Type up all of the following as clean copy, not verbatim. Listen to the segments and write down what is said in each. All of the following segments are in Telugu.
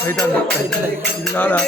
అయితే ఇది కాదా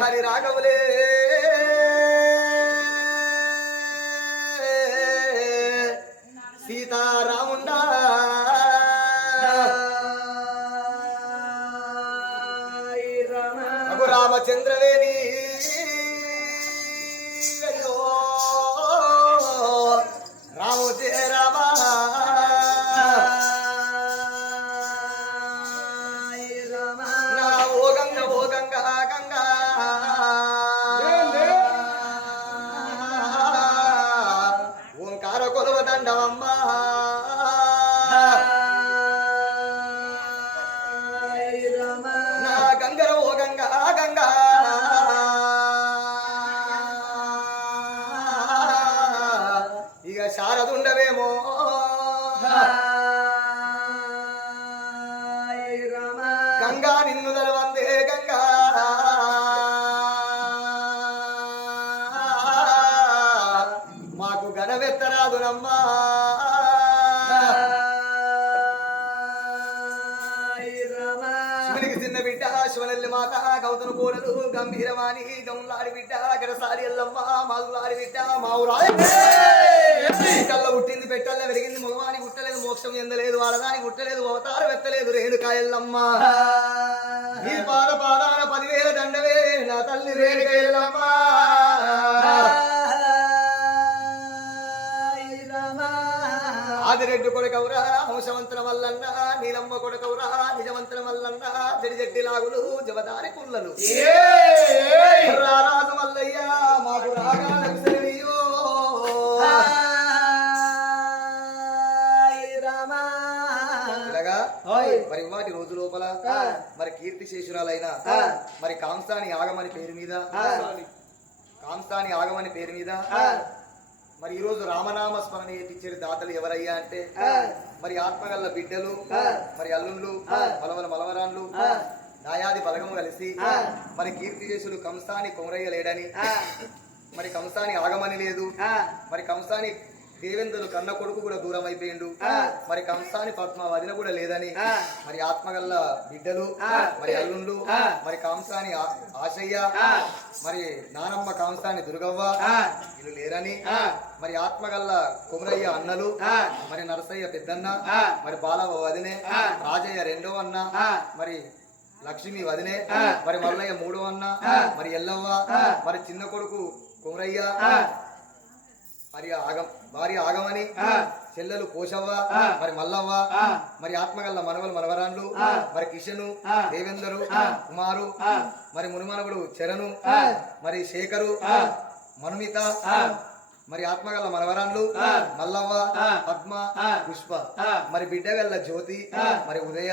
హరి రాఘవులే సీతారాముండా రామచంద్రవేణి అయ్యో రాము జయ రామ ఓ గంగ ఓ గంగ గంగా ఓంకార కొలువ దండవమ్మ నా గంగర ఓ గంగ గంగా ఇక శారదుండవేమో గంగా నిన్ను దరవందే గంగా మాకు గణవెత్తరాదునమ్మా శివునికి చిన్న బిడ్డ శివనల్లి మాత గౌతను కోడలు గంభీరవాణి గౌలాడి బిడ్డ గడసారి ఎల్లమ్మ మాగులాడి బిడ్డ మావురాయ కళ్ళ పుట్టింది పెట్టల్ల వెలిగింది మగవానికి పుట్టలేదు మోక్షం ఎందలేదు వాడదానికి పుట్టలేదు అవతారం ఎత్తలేదు రేణుకాయల్లమ్మ ఈ పాద పాదాన 10,000 దండవే నా తల్లి రేణుకాయల్లమ్మ ఆదిరెడ్డి కొడుకవురా హంసవంతర మల్లన్న నీలమ్మ కొడుకవురా నిజవంతర మల్లన్న జడి జడ్డి లాగులు జవదారి పుల్లలు రారాజు మల్లయ్య మాకు రాగాలకు సెలవియో మరి వాటి రోజు లోపల మరి కీర్తి శేషురాలైన మరి కాంసాని ఆగమని పేరు మీద మరి ఈ రోజు రామనామ స్మరణ చేయించే దాతలు ఎవరయ్యా అంటే మరి ఆత్మగల్ల బిడ్డలు మరి అల్లుళ్ళు మలవరాన్లు దాయాది బలగము కలిసి మరి కీర్తి చేసుడు కంసాని కొమరయ్య లేడని మరి కంసాని ఆగమని లేదు మరి కంసాని దేవేంద్రుడు కన్న కొడుకు కూడా దూరం అయిపోయిండు మరి కంసాని పద్మ వదిన కూడా లేదని మరి ఆత్మగల్ల బిడ్డలు మరి అల్లుళ్ళు మరి కంసాని ఆశయ్య మరి నానమ్మ కంసాని దుర్గవ్వ వీళ్ళు లేరని మరి ఆత్మగల్ల కుమరయ్య అన్నలు మరి నరసయ్య పెద్దన్న మరి బాలవ వదినే రాజయ్య రెండో అన్న మరి లక్ష్మి వదినే మరి మల్లయ్య మూడో అన్న మరి ఎల్లవ్వ మరి చిన్న కొడుకు కుమరయ్య మరి భార్య ఆగమని చెల్లెలు పోషవ్వ మరి మల్లవ్వ మరి ఆత్మగల్ల మనవరాన్లు మరి కిషను దేవేందరు కుమారు మరి మునిమనవుడు చరణు మరి శేఖరు మనుమిత మరి ఆత్మగల్ల మనవరాన్లు మల్లవ్వ పద్మ పుష్ప మరి బిడ్డగల్ల జ్యోతి మరి ఉదయ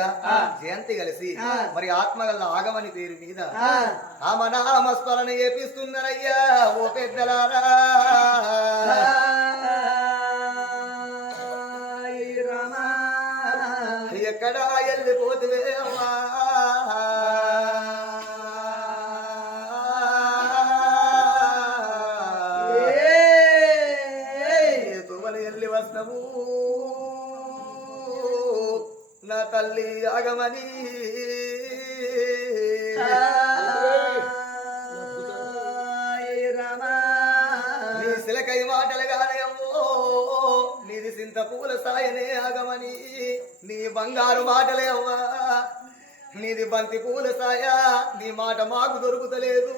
జయంతి కలిసి మరి ఆత్మగల్ల ఆగమని పేరు మీద రామనామ స్మరణ చేపిస్తున్నారయ్యా ఓ పెద్దలారా ఎక్కడా వెళ్ళిపోతువే అమ్మా నా తల్లి ఆగమని నీ శిలకై మాటలుగానే అమ్మో నీది సింత పూల సాయనే ఆగమని నీ బంగారు మాటలే అవ్వా నీది బంతి పూల సాయ నీ మాట మాకు దొరుకుతలేదు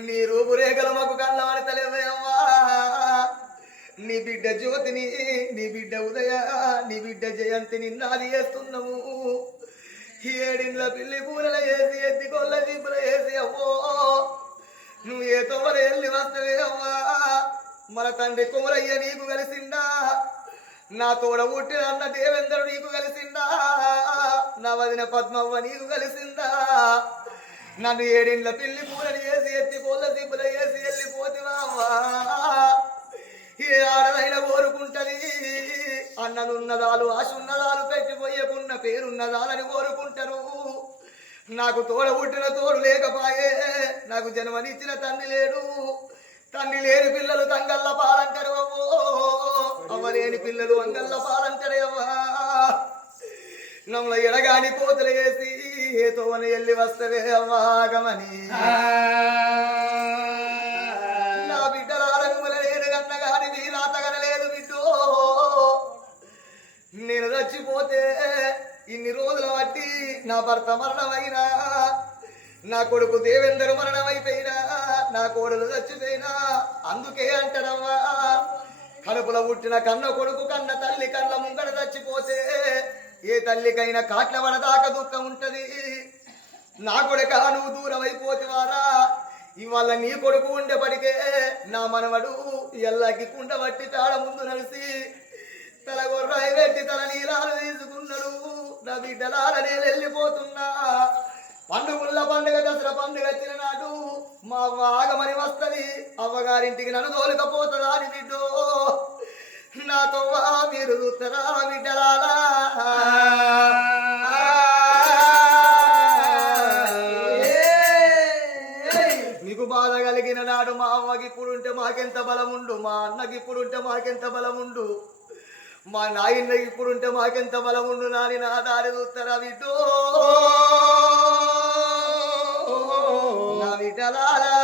నీ రూపురేఖలు మాకు కళ్ళమడతలేవే అవ్వా నీ బిడ్డ జ్యోతిని నీ బిడ్డ ఉదయ నీ బిడ్డ జయంతిని నాది చేస్తున్నాము ఏడిండ్ల పిల్లి పూల వేసి ఎత్తి కొల్ల జిప్పుల వేసి అవ్వో నువ్వు ఏ తోమల వెళ్ళి వస్తవే అవ్వా మన తండ్రి కుమరయ్య నీకు కలిసిందా నా తోడ పుట్టిన అన్న దేవేంద్రుడు నీకు కలిసిందా నా వదిన పద్మవ్వ నీకు కలిసిందా నన్ను ఏడిండ్ల పిల్లి పూలని వేసి ఎత్తి కోళ్ళ దిబ్బుల వేసి వెళ్ళిపోతివా ఏ ఆడదైనా కోరుకుంటది అన్ననున్నదాలు ఆశున్నదాలు పెట్టిపోయకున్న పేరున్నదాలని కోరుకుంటారు నాకు తోడ పుట్టిన తోడు లేకపాయే నాకు జన్మనిచ్చిన తండ్రి లేడు తండ్రి లేని పిల్లలు తంగల్ల పాలంటారు అవ్వో అవ్వలేని పిల్లలు అంగల్ల పాలంటారే అవ్వా నమ్మల ఎడగాని కోతలు వేసి ఏతోని వెళ్ళి వస్తవే అవ్వాగమని నా బిడ్డల అడగుల నేను కన్నగాని నీ రాతగనలేదు బిడ్డో నేను చచ్చిపోతే ఇన్ని రోజుల బట్టి నా భర్త మరణమైనా నా కొడుకు దేవేందర్ మరణమైపోయినా నా కోడలు చచ్చిపోయినా అందుకే అంటారవ్వా కడుపులో పుట్టిన కన్న కొడుకు కన్న తల్లి కన్న ముంగడ చచ్చిపోతే ఏ తల్లికైనా కాట్ల పడదాకా దుఃఖం ఉంటది నా కొడుక నువ్వు దూరం అయిపోతివారా ఇవాళ నీ కొడుకు ఉండేపటికే నా మనవడు ఎల్లకి కుండ పట్టి తాడ ముందు నడిసి తల గొర్రాయి పెట్టి తల నీరాలు తీసుకున్నాడు నా బిడ్డలాల నేను వెళ్ళిపోతున్నా పండుగల పండుగ దసరా పండుగ వచ్చిన నాడు మా అవ్వ ఆగమని వస్తది అవ్వగారింటికి నన్ను తోలుకపోతుందా అని బిడ్డో నాతో మీరు చూస్తారా బిడ్డలాలా మీకు బాధ కలిగిన నాడు మా అవ్వకి ఇప్పుడుంటే మాకెంత బలముండు మా అన్నకి ఇప్పుడుంటే మాకెంత బలముండు మా నాయన్నకి ఇప్పుడుంటే మాకెంత బలముండు నాని నా దారి చూస్తారా బిడ్డో నా బిడ్డలాలా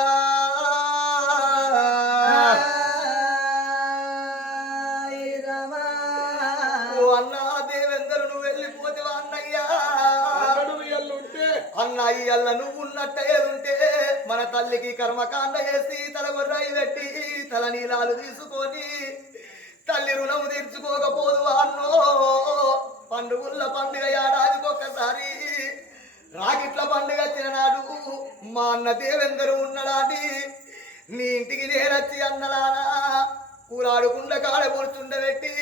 అన్నయ్యల్ల నువ్వున్నట్టే ఉంటే మన తల్లికి కర్మకాండ చేసి తల గొర్రాయి పెట్టి తల నీలాలు తీసుకొని తల్లి రుణము తీర్చుకోకపోదు అన్నో పండుగల పండుగ ఏడాదికి ఒక్కసారి రాగిట్ల పండుగ వచ్చిన నాడు మా అన్న దేవేందరు ఉన్నడాని నీ ఇంటికి నేనొచ్చి అన్నలానా కూరాడుకుండ కాడ కూర్చుండబెట్టి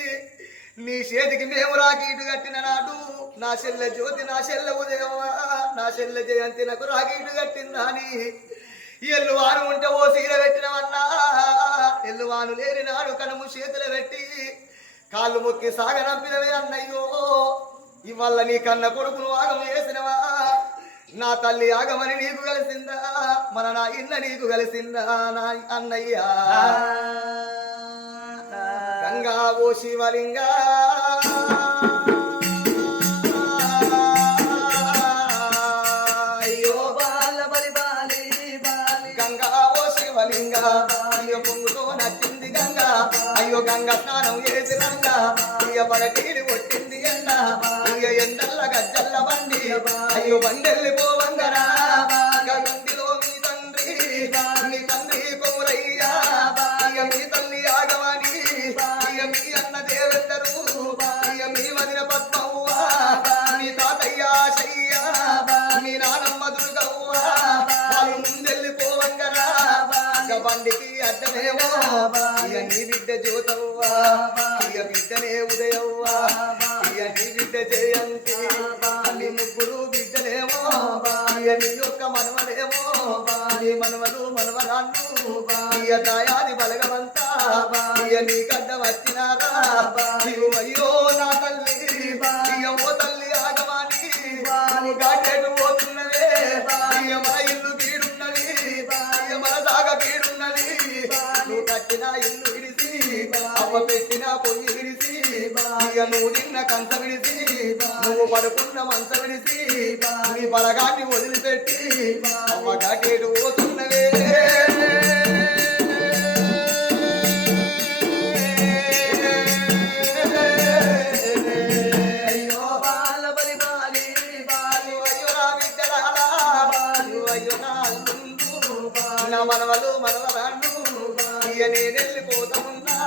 నీ చేతికి మేము రాకీటు కట్టిన నాడు నా చెల్లె జ్యోతి నా చెల్లె ఉదయమా నా చెల్లె జయంతి నాకు రాకీటు కట్టిందా అని ఎల్లువాను ఉంటే ఓ సీర పెట్టినవన్నా ఎల్లువాను లేని నాడు కనుము చేతులు పెట్టి కాళ్ళు మొక్కి సాగనంపినవే అన్నయ్యో ఇవాళ నీ కన్న కొడుకును ఆగం చేసినవా నా తల్లి ఆగమని నీకు కలిసిందా మన నా ఇన్న నీకు కలిసిందా నా అన్నయ్యా గంగా ఓ శివలింగా అయ్యో బాల బలి బాలి బాలి గంగా ఓ శివలింగా అయ్యో పొంగుతో నచ్చింది గంగా అయ్యో గంగ స్నానం చేసి గంగా అయ్య పడకీలు కొట్టింది ఎండ అయ్య ఎండల్ల గజ్జల్ల బండి అయ్యో బండెళ్ళిపోవంగరా గుండిలో మీ తండ్రి నీ తండ్రి కొమురయ్యా ఇయ మీ తల్లి ఆగమని ఇయ మీ అన్న దేవేందరు ఇయ మీ వదిన పద్మవ్వ మీ తాతయ్య శయ్య మీ నానమ్మ దుర్గవ్వ వాళ్ళు ముందెళ్ళిపోవంగరా బండికి అడ్డమేమో ఇయ నీ బిడ్డ జ్యోతవ్వ ఇయ బిడ్డనే ఉదయవ్వ ఇయ నీ బిడ్డ జయంతి నీ ముగ్గురు బిడ్డనేమో ఇయ నీ యొక్క మనవడేమో నీ మనవలు మనవరాళ్ళు ఇయ దాయాది బలగమంతా ఇయ నీ కడ్డ వచ్చినారా నీవు అయ్యో నా తల్లి ఇయ ఓ తల్లి ఆగమాని గాటెటు పోతున్నవే ఇయ మన ఇల్లు కీడున్నది ఇయ మన దాగ కీడున్నది నువ్వు కట్టిన ఇల్లు విడిసి అవ్వ పెట్టిన పొయ్యి విడిసి ఇక నువ్వు తిన్న కంచ విడిసి నువ్వు పడుకున్న మంచ విడిసి నీ బలగాన్ని వదిలిపెట్టి అవ్వ గాటేటు పోతున్నవే అయ్యో బాల బలి బాలి బాలి అయ్యో నా బిడ్డలాలా అయ్యో నా అల్లుండు నా మనవలు మనవరాళ్ళు ఇక నేనెళ్ళిపోతా ఉన్నా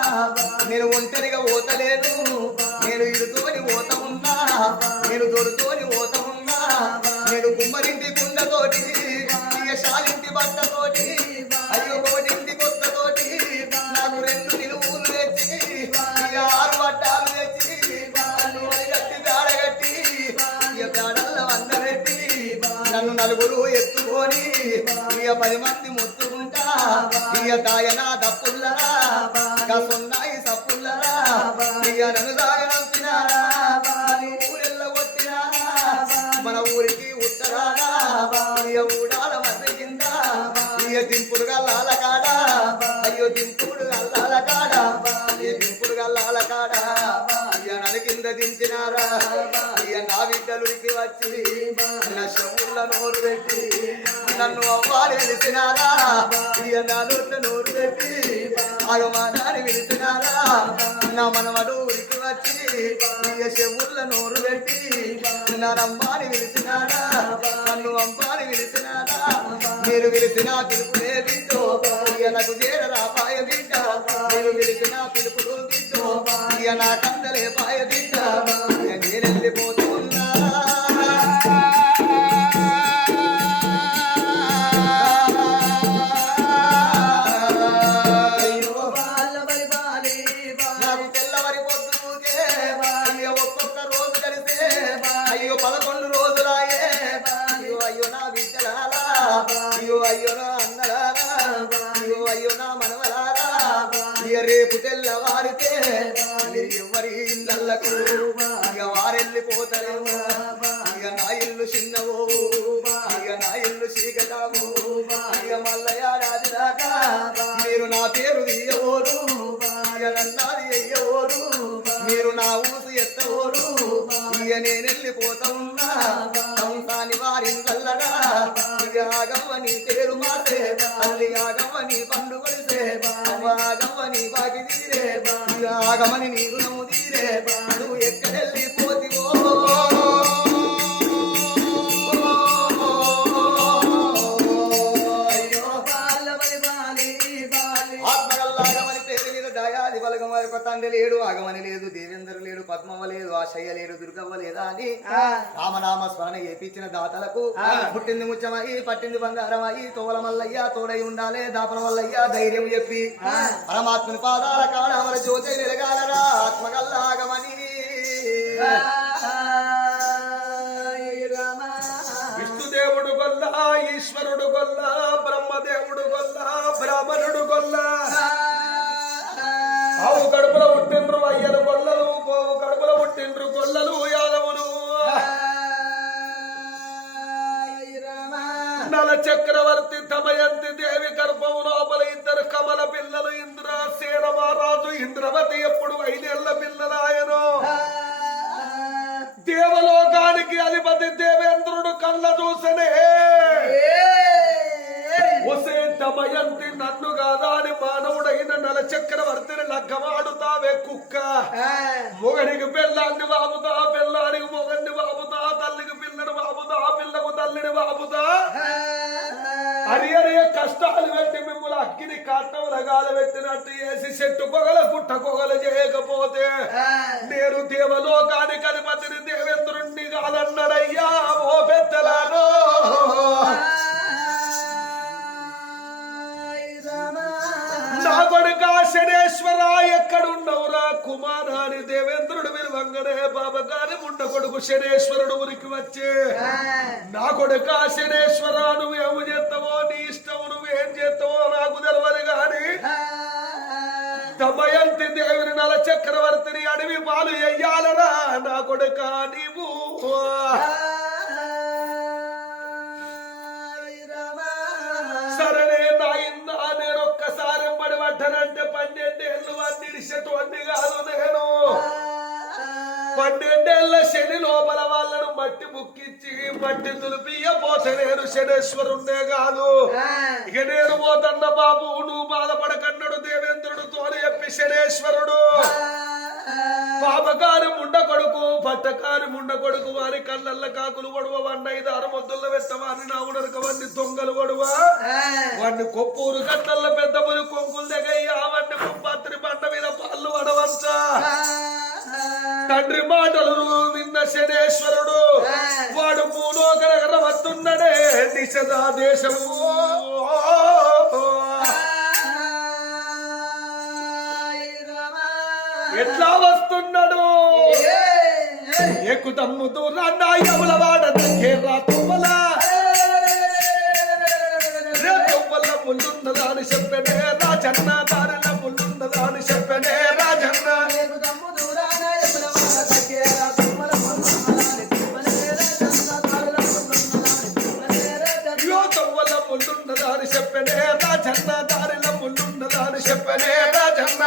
నేను ఒంటరిగా పోతలేను నేను ఇరుతోని పోతా ఉన్నా నేను దొరుతోని పోతా ఉన్నా తోటి ఇక శాలింటి బట్టతోటి అయ్యో కోటింటి కొత్తతోటి నాకు 2 నిలువులు తెచ్చి ఇక 6 బట్టాలు తెచ్చి నన్ను గట్టి గాడగట్టి ఇక గాడల్ల వందరెట్టి నన్ను నలుగురు ఎత్తుకొని ఇక 10 మంది మొత్తుకుంటా ఇక దాయనా దప్పుల్లరా ఇక సున్నాయి సప్పుల్లరా ఇక నన్ను దాగనంపినారా ఊరెల్ల కొట్టినారా మన ఊరికి ఉత్తరానా ఇక ఊడాల మధ్య కింద ఇక దింపుడు గల్లాల కాడ అయ్యో దింపుడు గల్లాల కాడ ఇక దింపుడు గల్లాల కాడ ఇక నన్ను కింద దించినారా ఇక నా బిడ్డలుడికి వచ్చి నా శవుళ్ళ నోరు పెట్టి నన్ను అవ్వాలి పిలిచినారా ఇక నా నోట్ల నోరు పెట్టి ఆగమానాన్ని పిలిచినారా నా మనవడు ఊరికి వచ్చి ఇక శవుళ్ళ నోరు పెట్టి నా రమ్మాని పిలిచినారా నన్ను అమ్మాని పిలిచినారా మీరు పిలిచిన పిలుపులే బిడ్డో ఇక నాకు చేరరా పాయ బిడ్డ మీరు పిలిచిన పిలుపులు బిడ్డో ఇక నా కందలే పాయ బిడ్డ ఇక నేనెళ్ళిపోతున్నా నాకు తెల్లవరి పొద్దుకే ఇక ఒక్కొక్క రోజు కలిసే అయ్యో 11 రోజులాయే అయ్యో అయ్యో నా బిడ్డలారా అయ్యో అయ్యో నా అన్నలారా అయ్యో అయ్యో నా మనవలారా ఇక రేపు తెల్లవారితే మీరు ఎవరి ఇళ్ళకు ఇక వారెళ్ళిపోతారేమో ఇక నా ఇల్లు చిన్నవో ఇక నా ఇల్లు చీకటాము ఇక మల్లయ్య రాజుదాకా మీరు నా పేరు తీయవోరు ఇక నన్నాది అయ్యవోరు మీరు నా ఊసు ఎత్తవోరు ఇక నేను వెళ్ళిపోతా ఉన్నా కంసాని వారింకల్లరా ఇక ఆగవ్వ నీ పేరు మాసే తల్లి ఆగవ్వ నీ పండు కొలిసే ఆగవ్వ నీ బాకి తీరే ఇక ఆగమని నీ రుణము తీరే నువ్వు ఎక్కడెళ్ళిపోతివో తండ్రి లేడు ఆగమని లేదు దేవేంద్ర లేడు పద్మవ్వ లేదు ఆశయ్య లేడు దుర్గవ్వ లేదా అని రామనామ స్మరణ ఏపించిన దాతలకు పుట్టింది ముచ్చమయ్యి పట్టింది బంగారమయ్యి తోవల మల్లయ్య తోడై ఉండాలే దాపన మల్లయ్య ధైర్యం చెప్పి పరమాత్మని పాదాల కాడ అమర జ్యోతి వెలగాలరా ఆత్మగల్ల ఆగమని విష్ణుదేవుడు గొల్ల ఈశ్వరుడు గొల్ల బ్రహ్మదేవుడు గొల్ల బ్రాహ్మణుడు గొల్ల ఆవు కడుపులో పుట్టిండ్రు అయ్యలు గొల్లలు గోవు కడుపులో పుట్టిండ్రు గొల్లలు యాదవులు నల చక్రవర్తి దమయంతి దేవి గర్భం లోపల 2 కమల పిల్లలు ఇంద్రసేన మహారాజు ఇంద్రవతి ఎప్పుడు 5 ఏళ్ల పిల్లలాయను దేవలోకానికి అధిపతి దేవేంద్రుడు కళ్ళ చూసనే ఒసే దమయంతి నన్ను కాదా అని మానవుడైన నల చక్రవర్తిని లగ్గమాడుతావే కుక్క మొగడికి పెళ్ళాన్ని వాపుతా పెళ్ళానికి మొగడిని వాపుతా తల్లికి పిల్లని వాపుతా పిల్లకు తల్లిని వాపుతా అరి కష్టాలు పెట్టి మిమ్మల్ని అగ్గిని కాటంలగాలు పెట్టినట్టు వేసి చెట్టు పొగల గుట్ట పొగలు చేయకపోతే నేను దేవలోకానికి అధిపతిని దేవేంద్రుణ్ణి కాదన్నాడయ్యా ఓ పెద్దలారో నా కొడుక శనేశ్వర ఎక్కడున్నవురా కుమారాని దేవేంద్రుడు విలువంగనే బాబగారి ముండ కొడుకు శనేశ్వరుడు ఉరికి వచ్చే నా కొడుక శనేశ్వర నువ్వేమి చేస్తావో నీ ఇష్టము నువ్వేం చేస్తావో నాకు తెలియదు గాని దమయంతి దేవుని నల చక్రవర్తిని అడవి పాలు ఎయ్యాలరా నా కొడుక నీవు సరే నాయన్నా నేను ఒక్కసారి పడి పడ్డానంటే 12 ఏళ్ళు అన్నిడిసేటువంటి కాదు నేను 12 ఏళ్ల శని లోపల వాళ్ళను మట్టి ముక్కించి మట్టి తులిపియపోతే నేను శనేశ్వరుండే కాదు ఇక నేను పోతన్న బాబు నువ్వు బాధపడకన్నాడు దేవేంద్రుడితో చెప్పి శనేశ్వరుడు పాపకారి ముండ కొడుకు పట్టకారి ముండ కొడుకు వారి కళ్ళల్ల కాకులు వడువ వాడిని 5-6 మొద్దుల వెత్తవారిని నావునరకవన్నీ దొంగలు వడువ వాడిని కొప్పూరు కట్టల్ల పెద్ద పురి కొంకులు దగ్గయ్య వాడిని ముప్పత్రి బండ మీద పళ్ళు వడవంచా తండ్రి మాటలు విన్న శనేశ్వరుడు వాడు పూలోకర వస్తున్నడే నిషదా దేశము ఎట్లా వస్తున్నాడు ఎక్కుతమ్ముతూ రాయముల వాడ దగ్గర తుమ్మల తుమ్మల ముళ్ళున్నదా అని చెప్పనే రాజన్న దారిల ముళ్ళున్నదా అని చెప్పనే రాజన్న తుమ్మల ముళ్ళున్నదా అని చెప్పనే రాజన్న దారిల ముళ్ళున్నదా అని చెప్పనే రాజన్న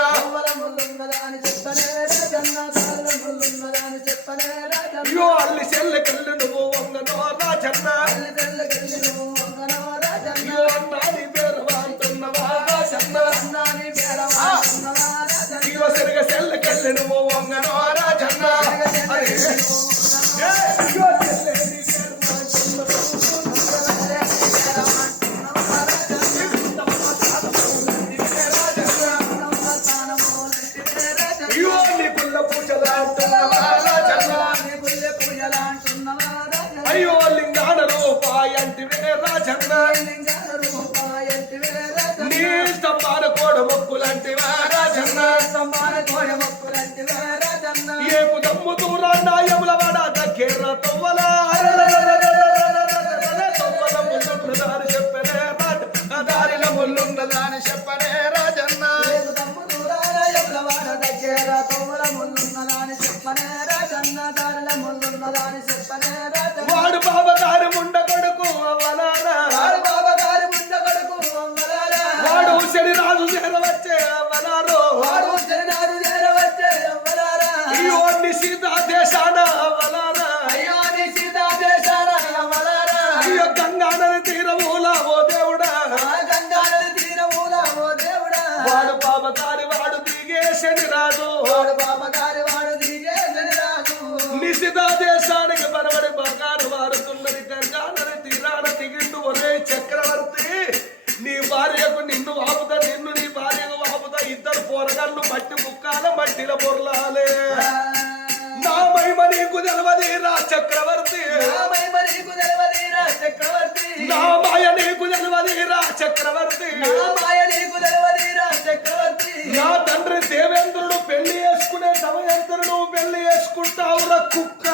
అయ్యో అల్లి చెల్లె కళ్ళు నువ్వు వంగనో రాజన్న అయ్యో అన్నాని బేరవాడుతున్నవా రాజన్న అయ్యో సరిగా చెల్లె కళ్ళు నువ్వు వంగనో రాజన్న అయ్యో చెల్లె అయ్యో నీ పుల్ల పూజలాంటున్నవా రాజన్న అయ్యో లింగాన రూపాయంటివే రాజన్న నీ స్తంభాన కోడ మొక్కులంటివా రాజన్న ఏపు దమ్ము దూరాయముల వాడ దగ్గర తొవ్వల తొవ్వల ముళ్ళున్నదాని చెప్పనే దారిల ముళ్ళున్నదాని చెప్పనే రాజన్న వాడు బాబగారి ముండ కొడుకు అవ్వలారా వాడు శని రాజు చేరవచ్చే అవ్వలారు అయ్యో నిశీత దేశాన అవ్వలారా అయ్యో గంగా నది తీరమూలా ఓ దేవుడా వాడు బాబగారి వాడు దిగే శని రాజు నిశిత దేశానికి బరబడి బంగారు వారుతున్నది గంగా నది తీరాన దిగిండు ఒరే చక్రవర్తి నీ భార్యకు నిన్ను వాపుతా నిన్ను నీ భార్యకు వాపుతా ఇద్దరు పోరగాళ్ళు మట్టి ముక్కాల మట్టిల పొరలాలే నా మహిమ నీకు తెలవది రా చక్రవర్తి నా మాయ నీకు తెలవది రా చక్రవర్తి నా తండ్రి దేవేంద్రుడు పెళ్లి చేసుకునే దమయంతుడు పెళ్లి చేసుకుంటావురా కుక్క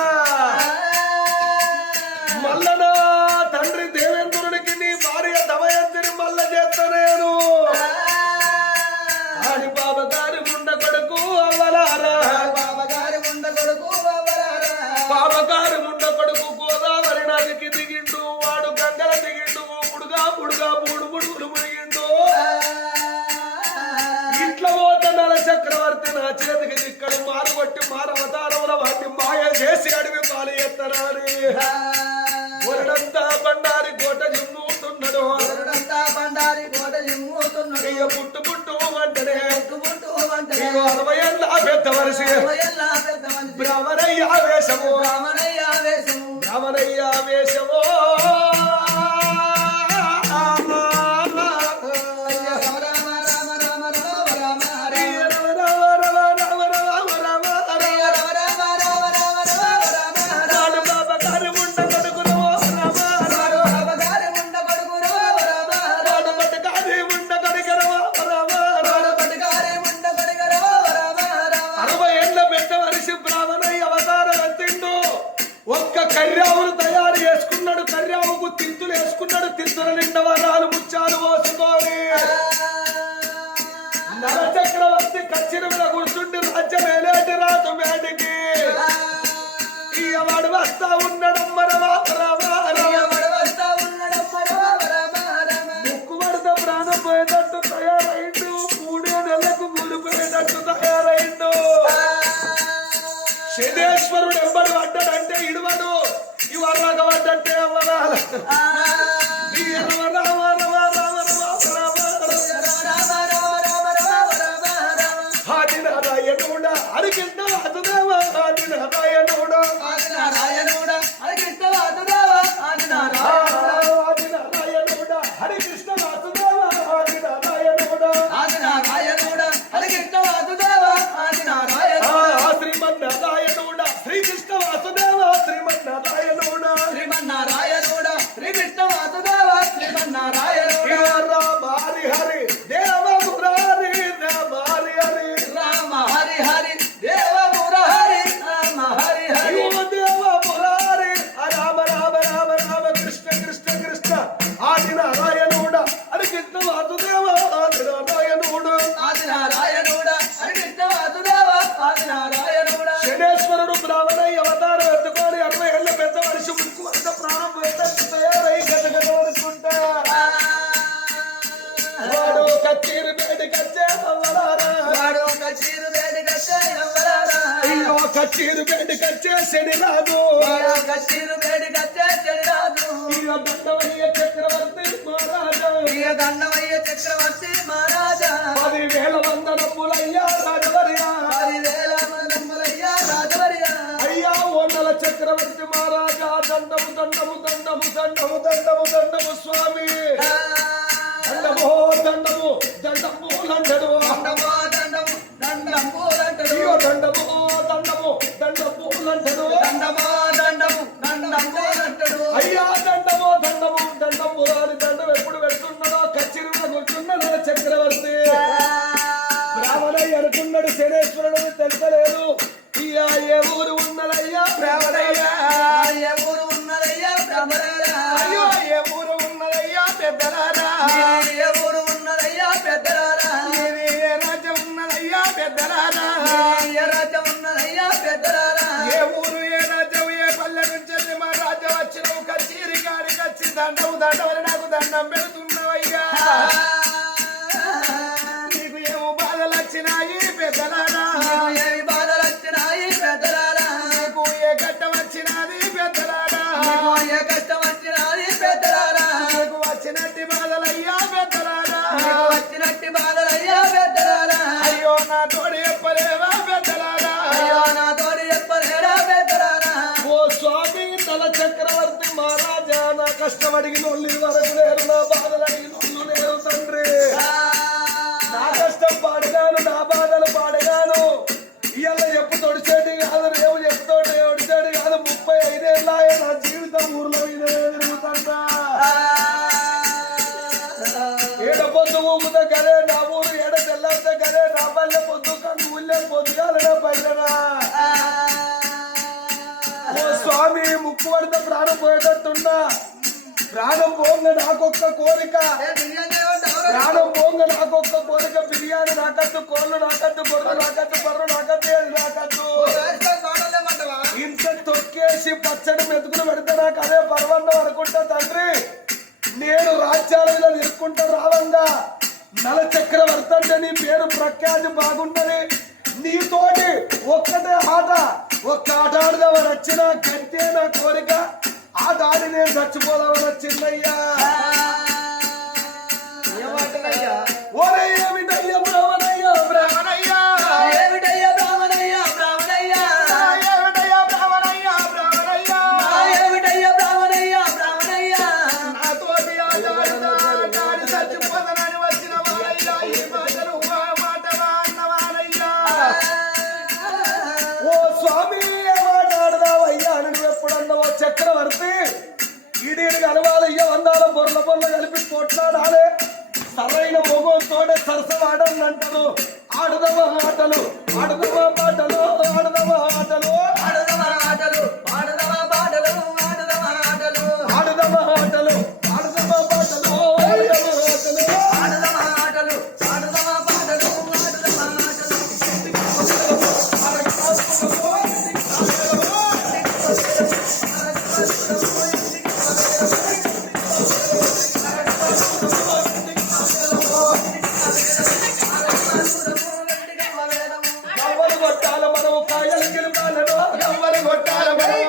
మల్ల నా తండ్రి దేవేంద్రుడికి నీ భార్య దమయంతిని మల్ల చేస్తా నేను ఆడి బాబగారి ముండ కొడుకు అవ్వలారా బాబగారి ముండ కొడుకు గోదావరి నదికి దిగిండు వాడు గంగల దిగిండు పుడుగా బూడు బుడుగులు మునిగిండు ఇంట్లో పోత నల చక్రవర్తి నా చేతికి చిక్కడు మారుబట్టి మారవతారముల వాటిని మాయ చేసి అడవి పాలు ఎత్తరాని ఒరడంతా బండారి కోట జిమ్ముతున్నాడు ఇక పుట్టు పుట్టు అంటనే 60 ఏళ్ళ పెద్ద మనిషి బ్రాహ్మణయ్య వేషము బ్రాహ్మణయ్య వేషము కర్యావును తయారు చేసుకున్నాడు కర్యావుకు తిత్తులు వేసుకున్నాడు తిత్తుల నిండా వరాలు ముచ్చాలు పోసుకొని నల చక్రవర్తి కచ్చిన మీద కూర్చుండి రాజ్యం ఏలేటి రాజు మేటికి వాడు వస్తా ఉన్నాడు ముక్కు పడితే ప్రాణం పోయేటట్టు తయారైండు 3 నెలలకు మూలిపోయేటట్టు తయారైండు శనేశ్వరుడు ఎంబడి పడ్డాడంటే ఇడువడు ఇవరాక పడ్డంటే అవ్వరాల ఆదినారాయణుడా అరికిండ అదుదేవా ఆదినారాయణుడా శని రాదు కచ్చిరు వేడికొచ్చే చెడిరాజు ఇక దండవయ్య చక్రవర్తి మహారాజా ఇక దండమయ్య చక్రవర్తి మహారాజా 10,000 వందనములయ్యా రాజవర్య 10,000 మందములయ్యా రాజవర్యా అయ్యా ఓనల చక్రవర్తి మహారాజా దండము దండము దండము దండము దండము దండము స్వామి దండము దండము దండము లండడు దండమో దండము దండము లంటడు అయ్యో దండము దండము దండము లండడు దండమో దండము దండము లంటడు అయ్యా దండము దండము దండము రాని దండం ఎప్పుడు పెడుతున్నాడో కచ్చిరుగా కూర్చున్నాడు చక్రవర్తి బ్రాహ్మణయ్య అనుకున్నాడు శనేశ్వరుడు తెలుసలేదు ఇయ్యా ఏ ఊరు ఉన్నదయ్యా బ్రాహ్మణయ్య ఏ ఊరు ఉన్నదయ్యా బ్రహ్మరారా అయ్యో ఏ ఊరు ఉన్నదయ్యా పెద్దలారా ఏ ఊరు ఉన్నదయ్యా పెద్దరారా ఏ రాజ్యం ఉన్నదయ్యా పెద్దలారా ఏ రాజ్యం ఉన్నదయ్యా పెద్దరారా ఏ ఊరు ఏ రాజ్యం ఏ పల్లె నుంచి మా రాజ్యం వచ్చినవు కచ్చీరి కాడికి వచ్చి దండము దండమని నాకు దండం పెడుతున్నావయ్యా నీకు ఏమో బాధలు వచ్చినాయి పెద్దలారా ఏమి బాధలు వచ్చినాయి పెద్దరారా నీకు ఏ గడ్డం వచ్చినది పెద్దలారా ఏ కష్టం వచ్చినాయి పెద్దరారా నీకు వచ్చినట్టి బాధలయ్యా పెద్దలారా నీకు వచ్చినట్టి బాధలయ్యా పెద్దరారా అయ్యో నా తోడు చెప్పలేవా పెద్దలారా అయ్యో నా తోడి చెప్పలేరా పెద్దరారా ఓ స్వామి తల చక్రవర్తి మహారాజా నా కష్టం అడిగిన వాళ్ళు వరకు లేరు నా బాధలు అడిగిన వాళ్ళు లేరు తండ్రి నా కష్టం పాడినాను నా బాధలు పాడినాను ఇవాళ ఎప్పు తొడిచేటి కాదు రేపు చెప్తోటి ఒడిచేటి కాదు 35 ఏళ్ళ నా జీవితం ఊర్లో ఇదే తిరుగుతుంటా ఏడ పొద్దు ఊపుతా కదే నా ఊరు ఏడ తెల్లంతా కదే నా పల్లె పొద్దు కన్ను ఊళ్ళే పొద్దుగాలనా పైలనా ఓ స్వామి ముక్కు పడితే ప్రాణం పోయేటట్టున్నా ప్రాణం పోంగ నాకొక్క కోరిక ప్రాణం పోంగ నాకొక్క కోరిక బిర్యానీ నాకద్దు కోళ్ళు నాకద్దు గొర్రెలు నాకద్దు బర్రు నాకద్దు ఏది నాకద్దు ఇంత తొక్కేసి పచ్చడి మెతుకులు పెడితే నాకు అదే పర్వన్నం అనుకుంటా తండ్రి నేను రాజ్యాల మీద నిరుక్కుంటా రావంగా నల చక్రవర్తి అంటే నీ పేరు ప్రఖ్యాతి బాగుంటది నీతోటి ఒక్కటే ఆట ఒక్క ఆట ఆడదామని వచ్చిన గంటే నా కోరిక ఆట ఆడి నేను చచ్చిపోదామని వచ్చిందయ్యా ఓరే ఏమిటయ్యా బ్రాహ్మణయ్యా బ్రాహ్మణయ్యా ఏమిటయ్యా బ్రాహ్మణయ్యా బ్రాహ్మణయ్యా ఏమిటయ్యా బ్రాహ్మణయ్యా బ్రాహ్మణయ్యా ఏమిటయ్యా బ్రాహ్మణయ్యా బ్రాహ్మణయ్యా నాతోటి ఆట ఆడతా ఆడి చచ్చిపోతానని వచ్చిన వాళ్ళయ్యా ఈ మాటలు మాటవా అన్నవాళ్ళయ్యా ఓ స్వామి మాట్లాడదావయ్యా నువ్వు ఎప్పుడన్నావో చక్రవర్తి ఈడీడు కలవాలయ్యా వందాల బొర్ల బొర్ల కలిపి కొట్లాడాలి సరైన మొగోతోనే సరసవాడని అంటారు ఆడుదమా ఆటలు ఆడుదమా పాటలు ఆడుదమా ఆటలు ఆడుదమా ఆటలు ఆడుదమా పాటలు ఆడుదమా ఆటలు ఆడుదమా ఆటలు ఆడుదమా పాటలు ఆడుదమా ఆటలు ఆడుదమా ఆటలు ఆడుదమా పాటలు ఆడుదమా ఆటలు గవ్వలు కొట్టాల మనం కాయలు గెలుపాలను గవ్వలు కొట్టాల మనం ఏ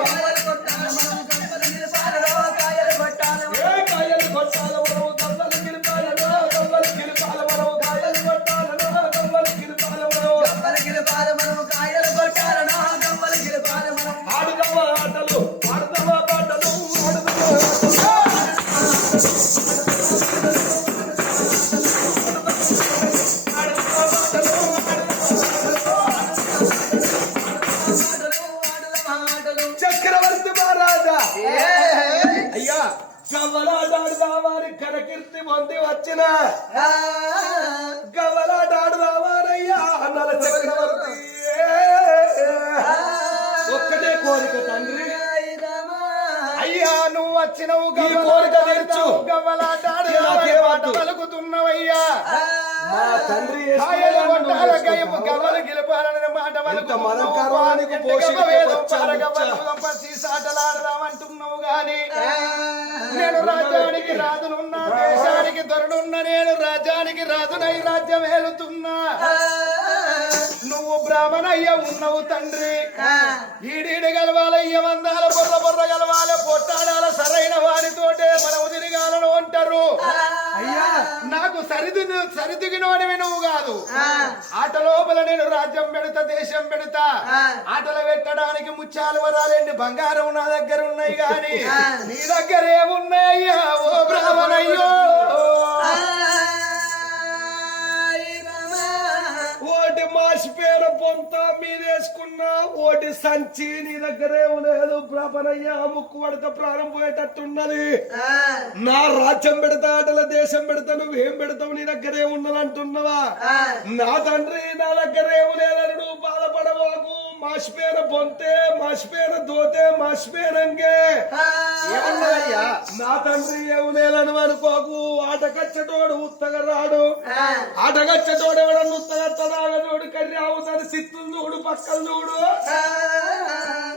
కాయలు కొట్టాల మనం గవ్వలు గెలుపాలను గవ్వలు గెలుపాల మనం కాయలు కొట్టాలను గవ్వలు గెలుపాల మనం ఆడుదమా ఆటలు ఆడుదమా పాటలు ఆడుదమా చక్రవర్తి మహారాజా అయ్యా గవ్వలాడాడుదావారి ఘనకీర్తి పొంది వచ్చిన గవ్వలాడాడుదావారయ్యా నల చక్రవర్తి ఒక్కటే కోరిక తండ్రి అయ్యా నువ్వు వచ్చినవు ఈ కోరిక తీర్చు గవ్వలాడాడు పలుకుతున్నవయ్యా మా తండ్రి కాయలు కొట్టాల గయము గవ్వలు గెలుపాలనే మాట ఇంత మలంకారానికి సాటలాడదామంటున్నావు గాని నేను రాజ్యానికి రాజునున్నా దేశానికి దొరడున్న నేను రాజ్యానికి రాజునై రాజ్యం ఏలుతున్నా నువ్వు బ్రాహ్మణయ్య ఉన్నావు తండ్రి ఈడీడి గలవాలయ్య మందాల బొర్ర బొర్ర గలవాల పొట్టాడాల సరైన వారితోటే మనము తిరగాలను అంటారు అయ్యా నాకు సరిదిగినోడివి నువ్వు కాదు ఆట లోపల నేను రాజ్యం పెడతా దేశం పెడతా ఆటలు పెట్టడానికి ముత్యాలు వరాలండి బంగారం నా దగ్గర ఉన్నాయి గాని నీ దగ్గర ఏమున్నాయ్యా ఓ బ్రాహ్మణయ్యో ఓటి మాసిపేర పొంత మీరేసుకున్నా ఓటి సంచి నీ దగ్గరే లేదు బ్రాహ్మణయ్య ముక్కు పడితే ప్రాణం పోయేటట్టున్నది నా రాజ్యం పెడతా ఆటల దేశం పెడతా నువ్వేం పెడతావు నీ దగ్గరే ఉన్నదంటున్నావా నా తండ్రి నా దగ్గరేం లేదని నువ్వు బాధపడవాకు మాసిపేర పొంతే మాసిపేర దోతే మాసిపేరంగే ఏమన్నదయ్యా నా తండ్రి ఏం లేదని అనుకోకు ఆటకచ్చటోడు ఉత్తగా రాడు ఆటకచ్చటోడు ఎవడన్నా ఉత్తగత్తడాగా చూడు కర్రీ అవుతాడు సిత్తులు చూడు పక్కలు చూడు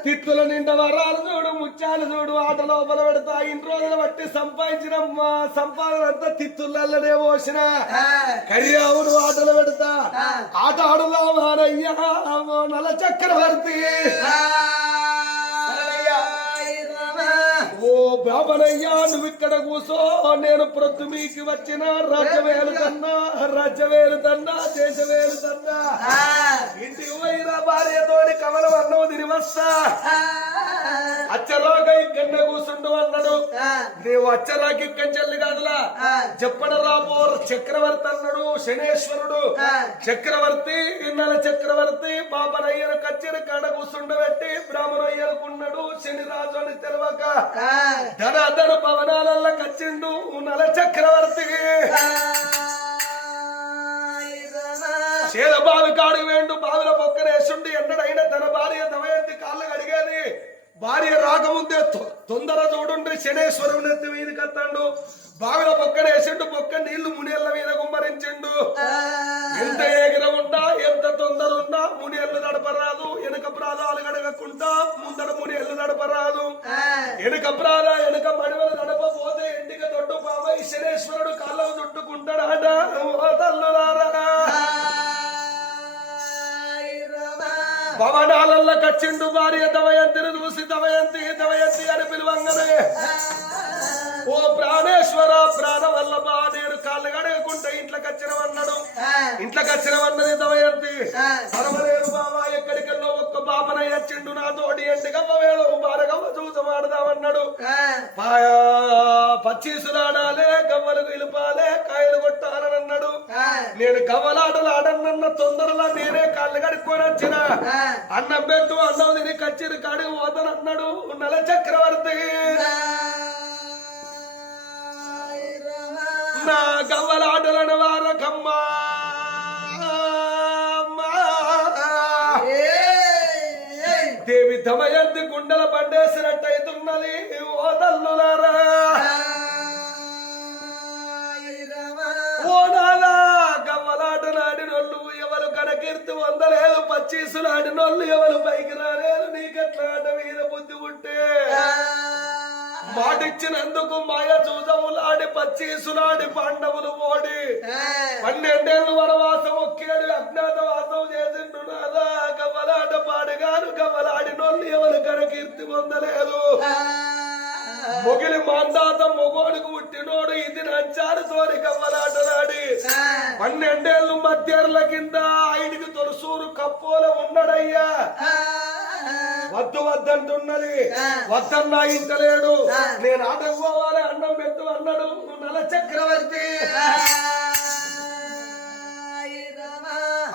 తిత్తుల నిండా వరాలు చూడు ముత్యాలు చూడు ఆట లోపల పెడతా ఇన్ని రోజులు బట్టి సంపాదించిన సంపాదన అంతా తిత్తులనే పోసిన కర్యావుడు ఆటలు పెడతా ఆట ఆడుదామారయ్యా నల చక్రవర్తి ఓ బాబనయ్యా నువ్వు ఇక్కడ కూసో నేను ప్రొద్దు మీకు వచ్చిన రాజ్యవేలు తన్నా దేశవేలు తన్నా ఇంటికి పోయిన భార్యతోని కమలం అన్నవు తిని వస్తా అచ్చరాక ఇక్కడ కూర్చుండు అన్నాడు నీవు అచ్చరాకి ఇక్కడ చెల్లి కాదులా చెప్పడ రాబో చక్రవర్తి అన్నాడు శనేశ్వరుడు చక్రవర్తి ఇన్నల చక్రవర్తి బాబనయ్యను కచ్చిన కాడ కూర్చుండబెట్టి బ్రాహ్మణయ్యనుకున్నాడు శనిరాజు అని తెలవక ధన భవనాలల్లో కచ్చిండు నల చక్రవర్తి చేద బావి కాడు వేండు బావిల పొక్కనేసుండి ఎన్నడైనా తన భార్య దమయంతి కాళ్ళు కడిగేది భార్య రాకముందే తొందర చూడుండి శనేశ్వరుని ఎత్తి మీద కత్తాడు బావిల పొక్కనేసిండు పొక్క నీళ్లు మునియళ్ళ మీద గుమ్మరించిండు ఎంత ఎగిర ఉన్నా ఎంత తొందర ఉన్నా మునియళ్ళు నడపరాదు వెనుక ప్రాదాలు గడగకుండా ముందర మునియళ్ళు నడపరాదు వెనుక వెనుక మడివలు నడపపోతే ఎండిక దొడ్డు బాబాయ్ శనేశ్వరుడు కాళ్ళ చుట్టుకుంటాడా తల్లులారా భవనాలల్లో కచ్చిండు భార్య దమయంతిని చూసి దమయంతి అని పిలువంగనే ఓ ప్రాణేశ్వర ప్రాణ వల్లభ నేను కాళ్ళు కడగకుండా ఇంట్లోకి వచ్చినవన్నాడు ఇంట్లోకి వచ్చినవన్నది దమయంతి పరమలేరు బాబా ఎక్కడికెళ్ళో ఒక్క బాబనై వచ్చిండు నా తోటి ఎండిగవ్వ వేళ బారగవ్వ చూసమాడదామన్నాడు పచ్చీసులాడాలే గవ్వలు ఇలుపాలే కాయలు కొట్టాలన్నాడు నేను గవ్వలాటలు ఆడనన్న తొందరలో నేనే కాళ్ళు కడుక్కొని వచ్చిన అన్నం పెట్టు అన్నం తిని కచ్చిరి కాడికి పోతానన్నాడు నల చక్రవర్తి నా గవ్వలాటలను వారకమ్మా దేవి దమయంతి గుండెల బండేసినట్టయితున్నది ఓ తల్లులారా ఓ నాలా గవ్వలాటలాడినోళ్ళు ఎవరు కనకీర్తి పొందలేదు పచ్చీసులాడినోళ్ళు ఎవరు పైకి రాలేదు నీకెట్లా ఆట మీద బుద్ధి ఉంటే మాటిచ్చినందుకు మాయ చూసములాడి పచ్చీసులాడి పాండవులు ఓడి 12 ఏళ్ళు వనవాసం ఒక్కేడు అజ్ఞాతవాసం చేసిండు నాదా గవ్వలాట పాడుగాను గవ్వలాడినోళ్ళు ఎవరు కనకీర్తి పొందలేదు మొగిలి మాందాత మొగోడికి పుట్టినోడు ఇది నంచారు తోరి గవ్వలాటలాడి 12 ఏళ్ళు మధ్యర్ల కింద ఆయనకి తొలసూరు కప్పోల ఉన్నాడయ్యా వద్దు వద్దంటున్నది వద్దన్నా ఇంటలేడు నేను ఆటకు పోవాలి అన్నం పెట్టు అన్నాడు నల చక్రవర్తి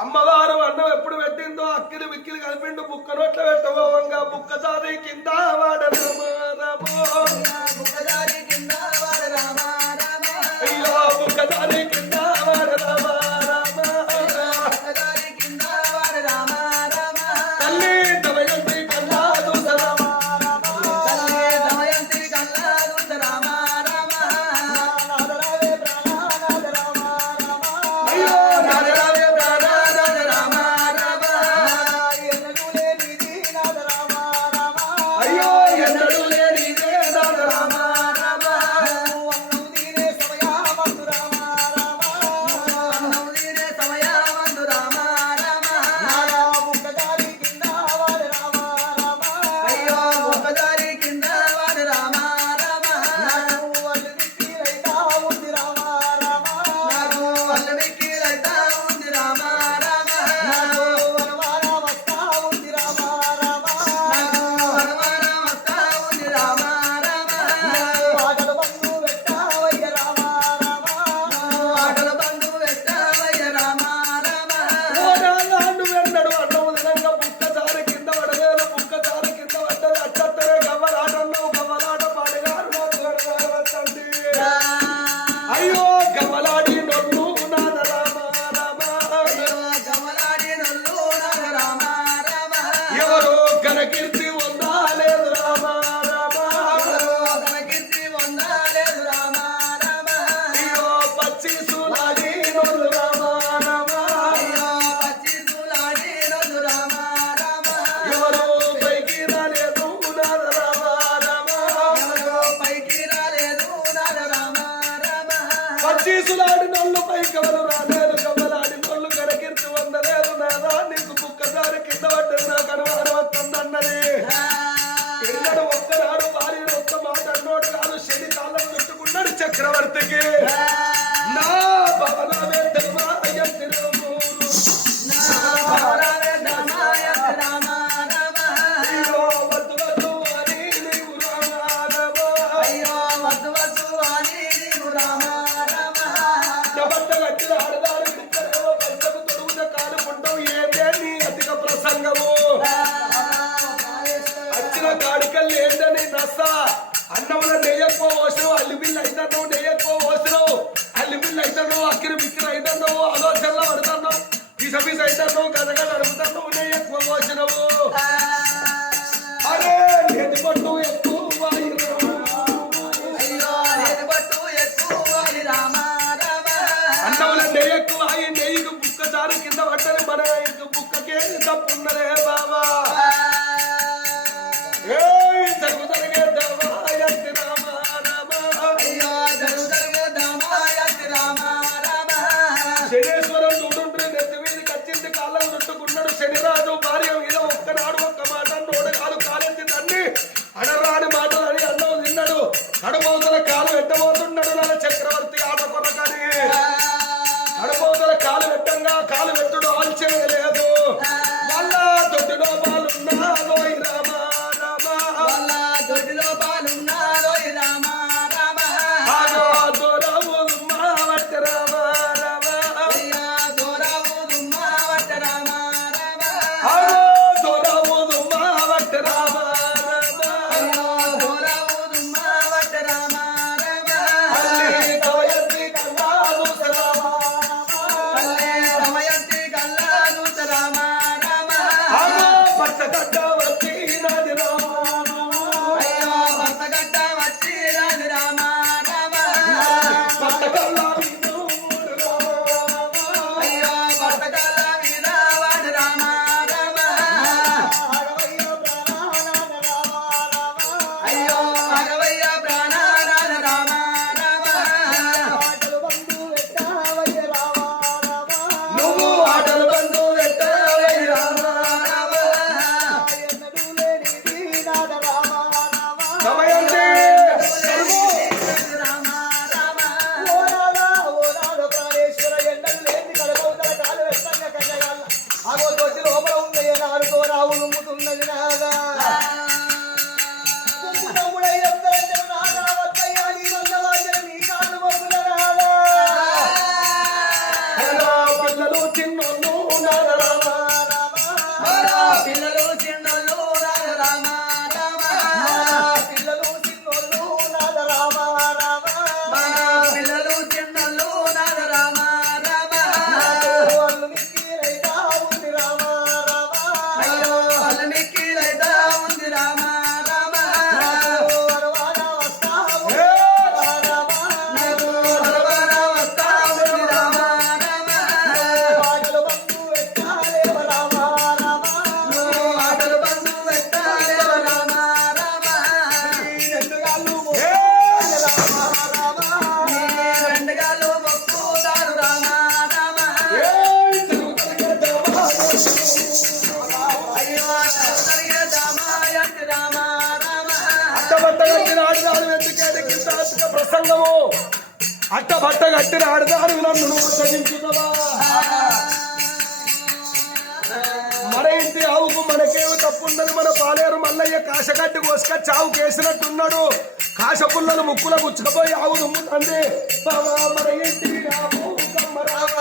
అమ్మవారు అన్నం ఎప్పుడు పెట్టిందో అక్కిలి విక్కిలి కలిపిండు బుక్క నోట్ల పెట్టబోవంగా బుక్క దారి కింద వాడను అయ్యో బుక్క దారి కింద వాడ తల్లి దమయంతి కల్లా అయ్యో నాదరావే అయ్యో ఎన్నడూ లేని సీసులాడి నొల్లు పైకవలు రాలేదు గవ్వలాడి నొల్లు గడకిర్చి వందలేదు నాదా నీకు బుక్కదారి కింద పడ్డది నాకు అనుమానం వస్తుందన్నది ఎన్నడు ఒక్కనాడు భార్య ఒక్క మాట అన్నోడు కాదు శని కాలం చుట్టుకున్నాడు చక్రవర్తికి నా భవనమే అన్నముల నెయ్యక్కువ పోసినావు అల్లి బిల్లు అవుతున్నావు నెయ్యక్కువ పోసినావు అల్లి బిల్లు అవుతున్నావు అక్కిరి బిక్కిరి అవుతున్నావు ఆలోచనలో పడుతున్నావు పిస పిస అవుతున్నావు గదగడ అడుగుతున్నావు నెయ్యక్కువ పోసినావు అరే నేతి పట్టు ఎక్కువ అన్నముల నెయ్యి ఎక్కువ నెయ్యికి బుక్క చారు కింద పడ్డది మన బుక్కకే తప్పు ఉన్నదే బాబా శనేశ్వరం చూడుండ్రి నెత్తి మీదకి వచ్చింది కాలం చుట్టుకున్నాడు శనిరాజు భార్య మీద ఒక్కనాడు ఒక్క మాట నోడు కాదు కాలెత్తి తన్ని అడరాని మాటలు అని అన్నం తిన్నాడు నడుమవుతల కాలు పెట్టబోతున్నాడు నా చక్రవర్తి ఆట కొనకని నడుమవుతల కాలు పెట్టంగా కాలు పెట్టుడు ఆల్చేయలేదు మళ్ళా దొడ్డిలో పాలున్నాదో ప్రసంగము అట్టబట్ట కట్టిన ఆడదారు నన్ను ఉత్సహించుతావా మన ఇంటి ఆవుకు మనకేమి తప్పున్నది మన పాలేరు మల్లయ్య కాశగడ్డి కోసుక చావు కేసినట్టున్నాడు కాశ పుల్లలు ముక్కుల గుచ్చుకపోయి ఆవు దుమ్ముతుంది మన ఇంటి ఆవు రామ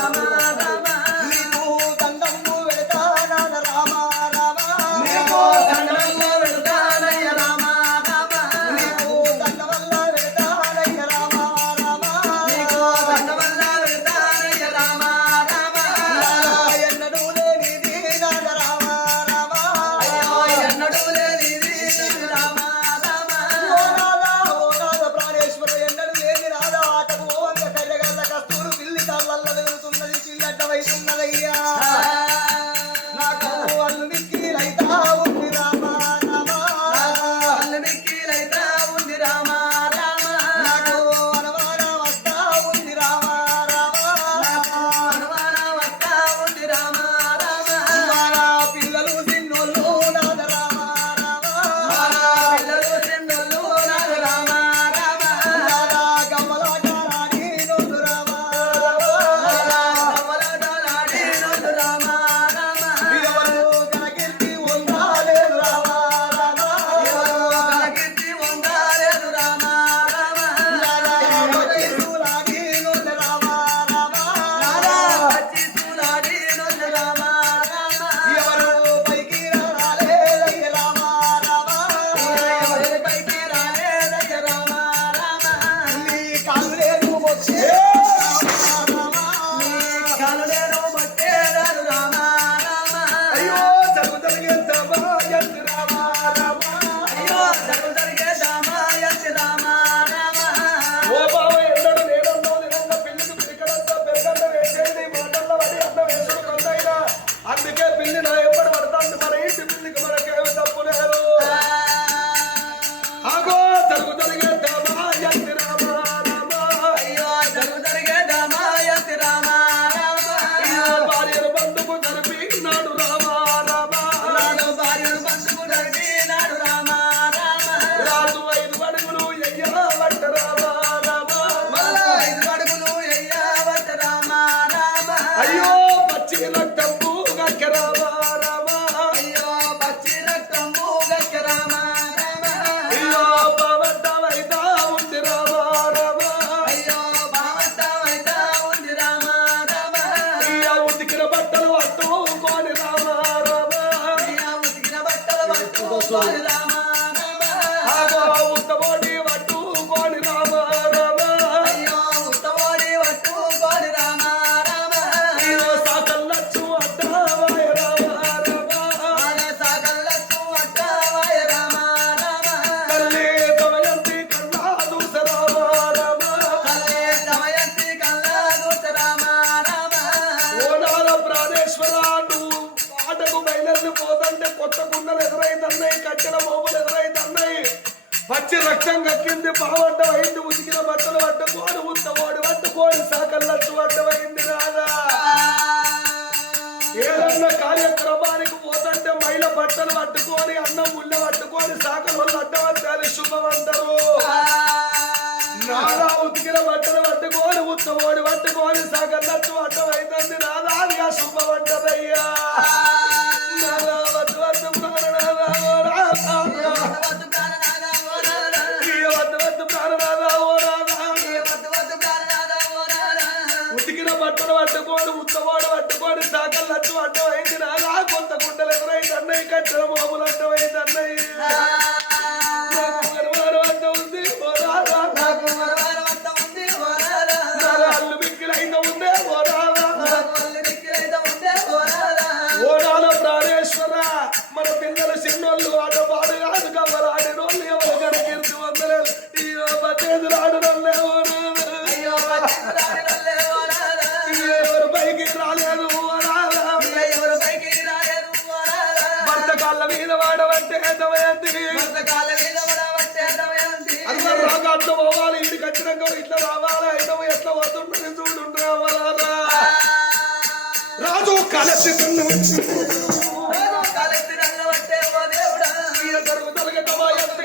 రామ రామ నీకు దండము పెడతానన్న రామ రామ నీకు దండము పెడతానయ్య రామ రామ నీకు దండవల్ల పెడతానయ్య రామ రామ నీకు దండవల్ల పెడతానయ్య రామ రామ ఎన్నడూ లేనిది నాన్న రామ రామ అయ్యో ఎన్నడూ లేనిది రామ రామ ఓ నాద ప్రాణేశ్వర ఎన్నడూ లేని నాద ఆటకు ఓవంగ కళ్ళగల్ల కస్తూరు పిల్లి కళ్ళల్ల వెలుగుతున్నది చిల్లడ్డవైతున్నదయ్యా నాకు అల్లు మిక్కిలైతా ఉంది రామ రామ అల్లమిక్కిలైతా ఉంది రామ రామ నాకు అనుమాన వస్తా ఉంది రామ రామ అనుమాన వస్తా ఉంది రామ రామ మన పిల్లలు చిన్నోళ్ళు నాద రామ రామ మన పిల్లలు చిన్నోళ్ళు నాడు రామ రామ నాద గమ్మలాటారాని నోళ్ళు రామ రామ కమలదలాడి నోడు రామ రామ ఎవరు కనకీర్తి ఉండాలేదు రామ రామ ఎవరు కనకీర్తి వంగాలేదు రామ రామ వచ్చి చూలాడి నోళ్ళు రామ రామ వచ్చి చూలాడి నోడు రామ రామ ఎవరు పైకి రాలేదయ్య రామ రామ ఎవరి పైకి రాలేదయ్య రామ రామ నీ కాళ్ళు లేదు వచ్చే రామ నీ కాలు నేను పట్టేదాను రామ రామ అయ్యో జరుగుతలిగేద్దామా ఎందు రామ రామ అయ్యో జరుగు జరిగేదామా ఎత్తి రామ రామ ఓ బావ ఎన్నడు నేనన్నో నిన్న పిల్లికి పిలికలంతా పెరగన్న వేసేది మాటల్లో పడి అన్న వేసుడు కొందైనా అందుకే పిల్లి నా ఎప్పుడు పడతాంది మన ఇంటి పిల్లికి మనకేమి తప్పు లేదు ఆగో జరుగుతలిగేద్దామా ఎందు రామ రామ అయ్యో జరుగు జరిగేదామా ఎత్తి రామ రామ అయ్యో భార్యను బంధుకు జరిపినాడు రామ రామ నాడు భార్యను బంధుకు జరిగినాడు రామ రామ రాజు 5 అడుగులు ఎయ్యవట్ట రామ రామ మళ్ళా 5 అడుగులు ఎయ్యవట్ట రామ రామ అయ్యో పచ్చి రక్తము గక్క రామ రామ అయ్యో పచ్చి రక్తము గక్క రామ రామ అయ్యో బావద్దమైతా ఉంది రామ రామ అయ్యో బావట్టమైతా ఉంది రామ రామ అయ్యో ఉతికిన బట్టలు పట్టుకొని రామ రామ అయ్యా ఉతికిన బట్టలు పట్టుకొని రామ రామ ఆగో ఉత్తమోడి పట్టుకొని రామ రామ అయ్యో ఉత్తమోడి పట్టుకొని రామ రామ అయ్యో సాకల్లచ్చు అడ్డావాయ రామ రామ ఆనే సాకల్లచ్చు అట్టవాయ రామ రామ తల్లి తమయంతి కన్నా దూస రామ రామ తల్లే దమయంతి కల్లా దూత రామ రామ ఓనాల ప్రాణేశ్వర నువ్వు ఆటకు బయలుదేరి పోతుంటే కొత్త కుండలు ఎదురైతున్నాయి కట్టెల మోపులు ఎదురైతున్నాయి పచ్చి రక్తం కక్కింది బావంట అయింది ఉతికిన బట్టలు పట్టుకోని ఉత్తమోడి పట్టుకోని సాకల్లచ్చు అడ్డమైంది రాదా ఏదన్నా కార్యక్రమానికి పోతుంటే మైల బట్టలు పట్టుకొని అన్నం ముళ్ళ పట్టుకొని సాకల వల్ల అడ్డమంటే శుభమంటారు నాదా ఉతికిన బట్టలు పట్టుకొని ఉత్తమోడి పట్టుకొని సాకల్లచ్చు అడ్డమైంది నాదా అది ఆ శుభమంటదయ్యా నాదా వద్దు వద్దు ప్రాణనాదా ఓ రాధా. వద్దు ప్రాణనాథ ఓ రాధా ఈ వద్దు వద్దు ప్రాణనాదా ఓ రాధా. వద్దు ప్రాణనాథ ఓ రాధా ఉతికిన బట్టలు పట్టుకొని ఉత్తమోడు పట్టుకొని సాకల్లచ్చు అడ్డమైంది నాదా కొత్త కుండలు ఎదురైంది అన్నయ్య కట్టెల మోపులు అడ్డమైంది అన్నయ్య నాకు మరవారు అడ్డ ఉంది ఓ రాధా. నాకు మరవారం అంత ఉంది ఓ రాధా నాదా అల్లు మిక్కిలైంద ఉందే ఓ రాధా. నాకు ఒళ్ళు దిక్కులైతే ఉంటే ఓ రాధా ఓనాల ప్రాణేశ్వర మన పిల్లలు చిన్నోళ్ళు ఆట పాడు కాదు కవ్వలాడి రోళ్ళు ఎవరు కనకీర్తి వందలేదు ఈ పచ్చేతులు ఆడనల్లే ఓ నాన్న. అయ్యో పచ్చి రాయరల్లే ఓ రాధా ఎవరు పైకి రాలేదు ఓ నాన్న. ఎవరు పైకి రాయరు ఓ రాధా భర్త కాళ్ళ మీద వాడవంటే దమయంతి పుస్తకాల మీద పడవట్టే దమయంతి అందరు రాగాట్లు పోవాలి ఇంటికి వచ్చినాక ఇట్లా రావాలి అయితే ఎట్లా వస్తుందని చూడు రావాలా రాజు కలసి కాలెత్తి రంగవట్టే ఓ దేవుడా జరుగుతలగ దమయంతి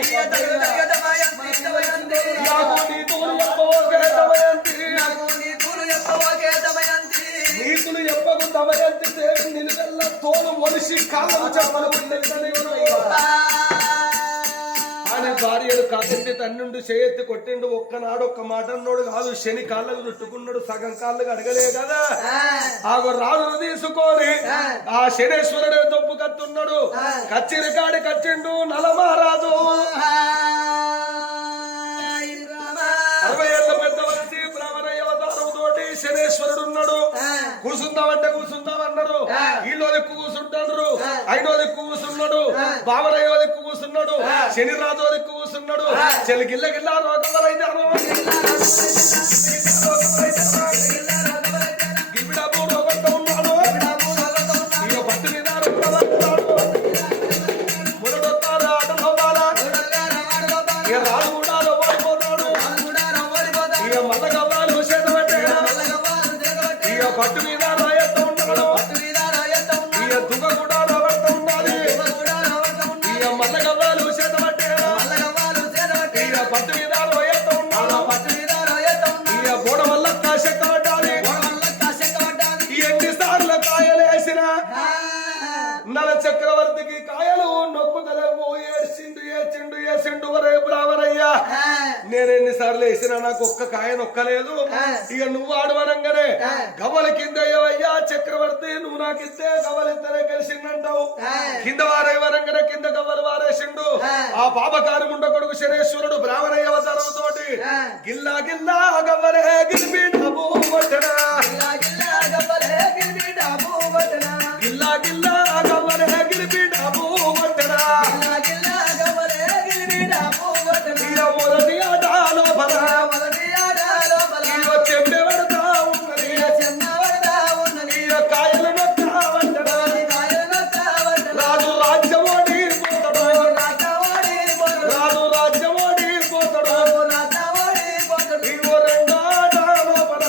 ఇయ్య తగ తగ దమయంతి దమయంతి నాకు నీ తోడు చెప్పవోకే దమయంతి నాకు నీ తూరు చెప్పవోకే దమయంతి నీతులు చెప్పకు దమయంతి దేవి నిలువెల్ల తోలు ఒలిసి కాళ్ళను చెప్పలు ఉండేదని నీ భార్యను కాదండి తన్నుండి చేయెత్తి కొట్టిండు ఒక్కనాడు ఒక్క మాట అన్నోడు కాదు శని కాళ్ళకు చుట్టుకున్నాడు సగం కాళ్ళకు అడగలే కదా ఆగో రాజును తీసుకొని ఆ శనేశ్వరుడు తప్పు కత్తున్నాడు కచ్చిరి కాడి కచ్చిండు నలమహారాజు 60 ఏళ్ళ పెద్ద వలసి బ్రాహ్మణయ్య అవతారం తోటి శనేశ్వరుడు ఉన్నాడు కూసుందామంటే కూసుందామన్నారు వీళ్ళో దిక్కు కూసుంటారు ఐదో దిక్కు కూసున్నాడు బావరయ్యో దిక్కు కూసున్నాడు శని రాజో దిక్కు కూసున్నాడు చెల్లి గిల్ల గిల్ల రోగవలైతారు గిబ్బిడాబు రోగంతో ఉన్నాడు ఇక పట్టు మీద రోగవస్తాడు మురడొత్తారు ఆటలో బాల ఇక రాజు కూడా రోగపోతాడు ఇక మల్లగవ్వాలు చేతబట్టే ఇక పట్టు మీద రాయత్త ఉన్నాడు ఇక దుఃఖ కూడా రాబడుతూ ఉన్నది ఇక మల్లగవ్వాలు చేతబట్టే ఇక పట్టు మీద రాయత్త ఉన్నాడు ఇక బోడ వల్ల కాశక్క పడ్డాలి ఎన్నిసార్లు కాయలు వేసిన నల చక్రవర్తికి కాయలు నొక్కుతలేవు ఏడ్చిండు ఏడ్చిండు ఏసిండు వరే బ్రాహ్మణయ్యా నేను ఎన్నిసార్లు వేసినా నాకు ఒక్క కాయ నొక్కలేదు ఇక నువ్వు ఆడవనంగానే గవ్వల కింద అయ్యా చక్రవర్తి నువ్వు నాకు ఇస్తే గవ్వలిద్దరే కలిసిందంటావు కింద వారేవరంగానే కింద గవ్వలు వారేసిండు ఆ పాపకారు ముండ కొడుకు శనేశ్వరుడు బ్రాహ్మణయ్య అవతారం తోటి గిల్లా గిల్లా గవ్వలే గిలిపి డబ్బు కొట్టడా గిల్లా గిల్లా గవ్వలే గిలిపి డబ్బు కొట్టడా ఇక మొదటి ఆట లోపల ఇక చెంబె పడతా ఉన్నది ఇక కాయలు నొక్కా వంటడా రాజు రాజ్యమోడి పోతాడు రాజు రాజ్యమోడి పోతాడు ఇగో రెండో ఆట లోపల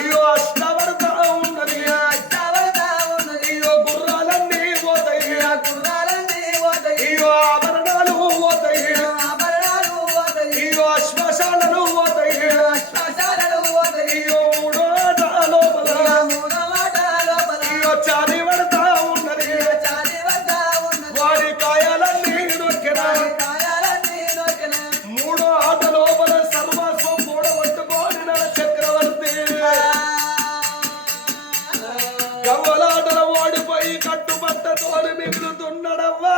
ఇగో అష్ట పడతా ఉన్నది ఇగో గుర్రాలన్నీ పోతాయి ఇగో ఆభరణాలు పోతాయి ఇగో శ్మశానాలు పోతాయి ఇగో మూడో ఆట లోపల ఇగో చాలి పడతా ఉన్నది వాడి కాయాలన్నీ నొక్కినా మూడో ఆట లోపల సర్వస్వం కూడగొట్టుకోని నల చక్రవర్తి గవ్వలాటల ఓడిపోయి కట్టుబట్టతో మిగులుతున్నాడవ్వా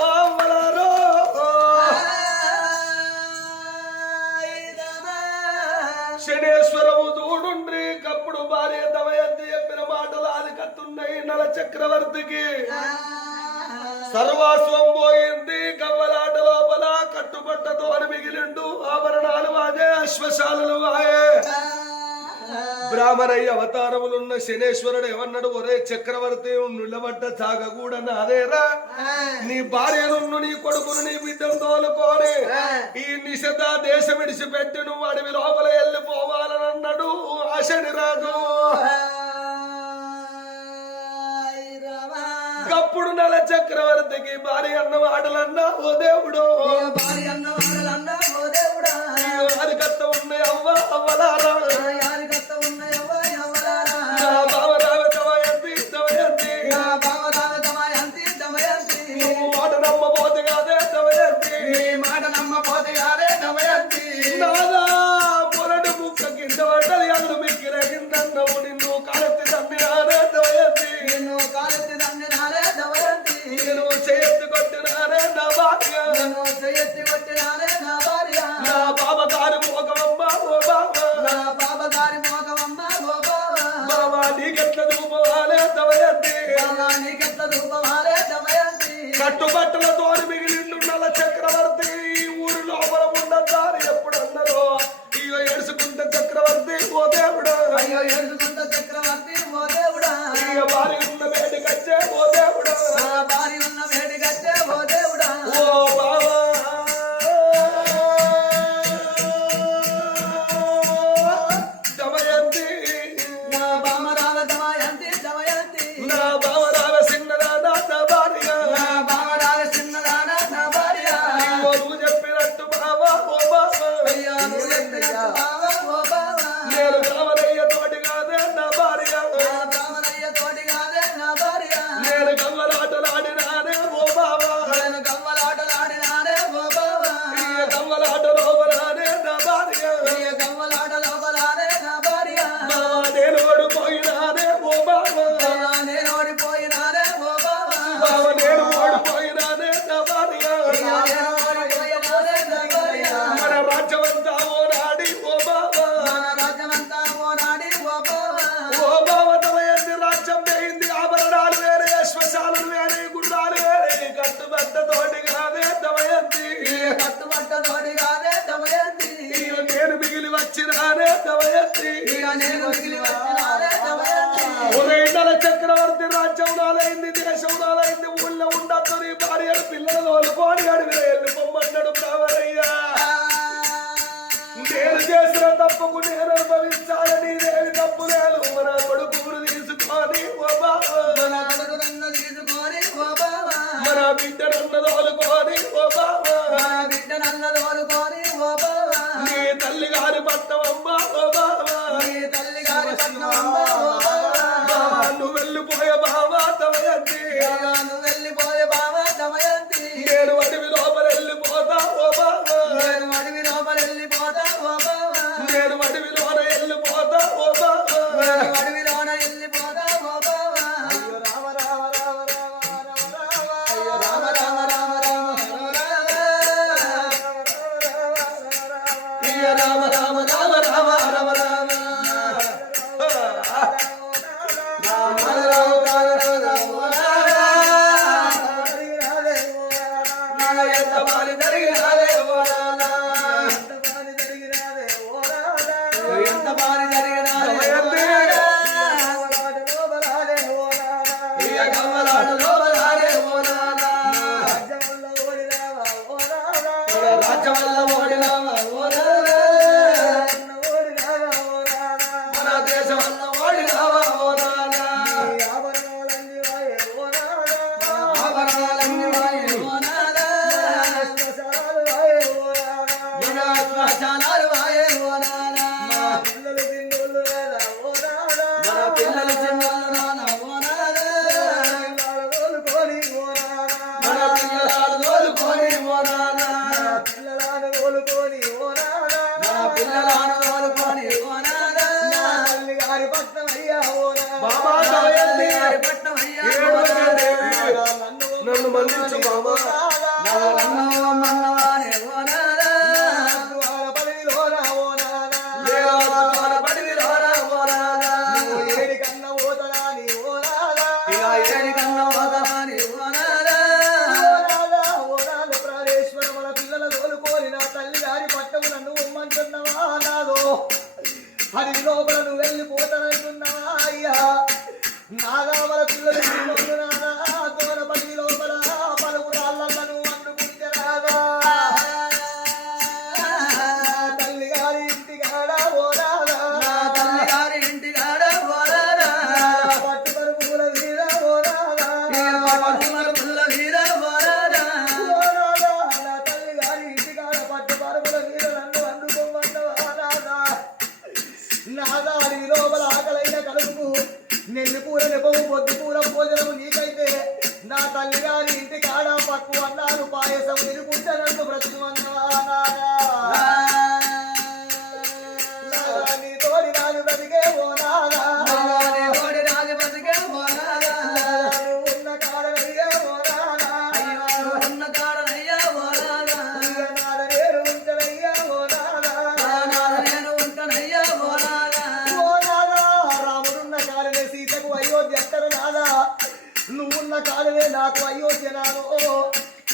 వావలారో. శనేశ్వరము దూడుండ్రి కప్పుడు భార్య దమయంతి చెప్పిన మాటలు అది కత్తున్నాయి నల చక్రవర్తికి సర్వస్వం పోయింది గవ్వలాట లోపల కట్టుబట్టతో మిగిలిండు ఆభరణాలు వాడే అశ్వశాలలు వాయే బ్రాహ్మణయ్య అవతారములున్న శనేశ్వరుడు ఏమన్నాడు ఒరే చక్రవర్తి నిలబడ్డ చాగ కూడా నాదేరా నీ భార్యను నీ కొడుకును నీ బిడ్డను తోలుకొని ఈ నిషధ దేశం విడిచిపెట్టి నువ్వు అడవి లోపల వెళ్ళిపోవాలని అన్నాడు ఆ శనిరాజు అప్పుడు నల చక్రవర్తికి భార్య అన్న మాటలన్నా ఓ దేవుడు అది కత్త ఉన్నాయి అవ్వ అవ్వలారా మాట నమ్మబోతే కాదే దమయంతి నాదా పొరడు ముక్క కింద పడ్డది అల్లు మిక్కిన కిందన్నవు నిన్ను కాలెత్తి తమ్మినారే దమయంతి నేను చేయెత్తి కొట్టినారే నా భార్య నా బాబగారి మోకమమ్మ ఓ బాబా నీకెట్ల దూపవాలే దమయంతి కట్టుబట్టలతో మిగిలిండు నల చక్రవర్తి ఊరి లోపల ఉన్న దారి ఎప్పుడు అన్నారో ఇగో ఏడుచుకుంటే చక్రవర్తి ఓ దేవుడా ఇక భార్య ఉన్న వేడికచ్చే ఓ దేవుడా ఓ బావా దమయంతి నా బావరాల సిన్నరానా నా భార్య నువ్వు చెప్పినట్టు బావా ఓ బావా నేను బావరయ్య తోటి కాదే నా భార్య నేను గవ్వలాటలాడినానే ఓ బావా దమయంతి ఇక నేను మిగిలి వచ్చినానే దమయంతి. ఉదయంలో చక్రవర్తి రాజ్యం నాలైంది దేశం నాలైంది ఊళ్ళో ఉండద్దు నీ భార్యలు పిల్లలు తోలుకోని అడవిలో వెళ్ళి పొమ్మన్నాడు కావరయ్యా నేను చేసిన తప్పుకు నేను అనుభవించాలని దేవి తప్పు లేదు మన కొడుకును తీసుకొని ఓ బాబా మన కొడుకునన్న తీసుకొని ఓ బావా, మన బిడ్డనన్న తోలుకొని ఓ బాబా మన బిడ్డనన్న తోలుకొని ఓ బావా, నీ తల్లి గారి పట్టమమ్మ ఓ బాబా నీ తల్లి గారి పట్నమమ్మ ఓ బావా. బాబా నువ్వు వెళ్ళిపోయే బాబా దమయంతి ఇక నువ్వు వెళ్ళిపోయే బావా దమయంతి. నేను అడవి లోపల వెళ్ళిపోతా ఓ బాబా నేను అడవి లోపల వెళ్ళిపోతా ఓ బావా, నేను అడవిలోన వెళ్ళిపోతా ఓ బాబా నేను అడవిలోన వెళ్ళిపోతా ఓ బావా. అయ్యో రామ రామ రామ రామ రామ రామ అయ్యో రామ రామ రామ రామ రామ ఇయ రామ రామ రామ రామ రామ రామ ఎంత పని జరిగినాదే ఓ రానా ఎంత బారి జరిగినాదే ఇయ కమ్మలాడ లోబలాడే ఓ రానా రాజ్యం వల్ల ఓడినావా ఓ రానా మన దేశం వల్ల ఓడినావా ఓ రానా ఆభరణాలన్నీ వాయే ఓ నాదా, మన శ్మశానాలు వాయే ఓ నాదా, మన పిల్లలు చిన్నోళ్ళు నానా ఓ నాదా, మన పిల్లలు తోలుకొని ఓ రానా మన పిల్లలను తోలుకొని ఓ నాదా, బాబా దమయంతి గారి పట్నం అయ్యా ఓ ఏడవకే నాదా. దేవి నన్ను మన్నించు బాబా మన్నవానే ఓ నాదా, దేవతల పడివిలోన ఓ రానా ఇక ఏడి కన్న ఓదనాని ఓ నాదా, ప్రాణేశ్వర మన పిల్లల తోలుకోని నా తల్లి గారి పట్టము నన్ను ఉమ్మంటున్నావా నాదో అది లోపల నువ్వు వెళ్ళిపోతానంటున్నావా అయ్యా నాదా మన పిల్లలు చిన్నోళ్ళు నాదా దూర పడి లోపల పలుకు రాళ్ళను వండుకుంటే రాదా తల్లి గారి ఇంటి కాడ ఓ రాదా నా తల్లి గారి ఇంటి కాడ ఓ నాదా, పట్టు పరుపుల వీర ఓ రాదా నేను పట్టుమల పుల్ల వీర ఓ నాదా, ఓ రాదా నా తల్లి గారి ఇంటి కాడ పట్టు పరుపుల వీర నన్ను వండుకోమంటావా రాదా నాదా అడవి లోపల ఆకలైన కలుపు నెల్లి కూర నెపవు పొద్దు కూర భోజనము నీకైతే నా తల్లి గారి ఇంటి కాడ పక్కు అన్నాను పాయసం నిలుపుంటనట్టు బ్రతుకుమన్నావా నాదా నాదా నీ తోడి నాడు బ్రతికే ఓ నాదా నాదే ఓడి రాజు బతికే ఓ నాదా, నువ్వు ఉన్న కాడనయ్యా ఓ నాదా అయ్యో ఉన్న కాడనయ్యా ఓ నాదా, నాద నేను ఉంటనయ్యా ఓ నాదా నా నాద నేను ఉంటానయ్యా ఓ నాదా, ఓ నాదా రాముడున్న కాడనే సీతకు అయోధ్య ఎత్తరు నాదా నువ్వున్న కాడనే నాకు అయోధ్య నాదో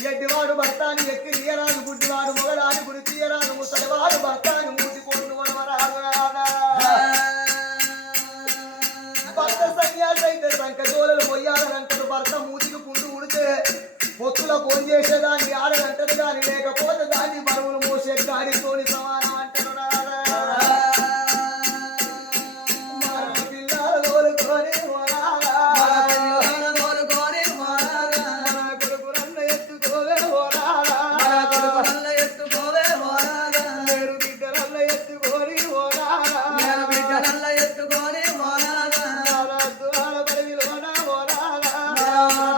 ఎడ్డివాడు భర్తాన్ని ఎక్కి తీయరాదు గుడ్డివాడు మొగడాని గురి తీయరాదు ముసలివాడు భర్తాన్ని మూసిపోను వరవరాదు నాదా భర్త సన్యాసి అయితే సంక జోలలు మొయ్యాలనంటాడు భర్త మూతికి పుండు ఉడితే పొత్తుల ఫోన్ చేసేదాన్ని ఆడనంటాడు కానీ లేకపోతే దాన్ని బరువులు మోసే గాడితోని సమానం అంటాడు నాదా మన పిల్లలు తోలుకొని ఓ నాదా మన తోలుకొని ఓ నాదా, మన కొడుకునన్న ఎత్తుకోవే ఓ నాదా మన కొడుకునల్ల ఎత్తుకోవే ఓ నాదా, నేను బిడ్డనన్న ఎత్తుకొని ఓ నాదా నేను బిడ్డనల్ల ఎత్తుకొని ఓ నాదా, నారద్దు ఆడపడివిలోన ఓ నాదా నా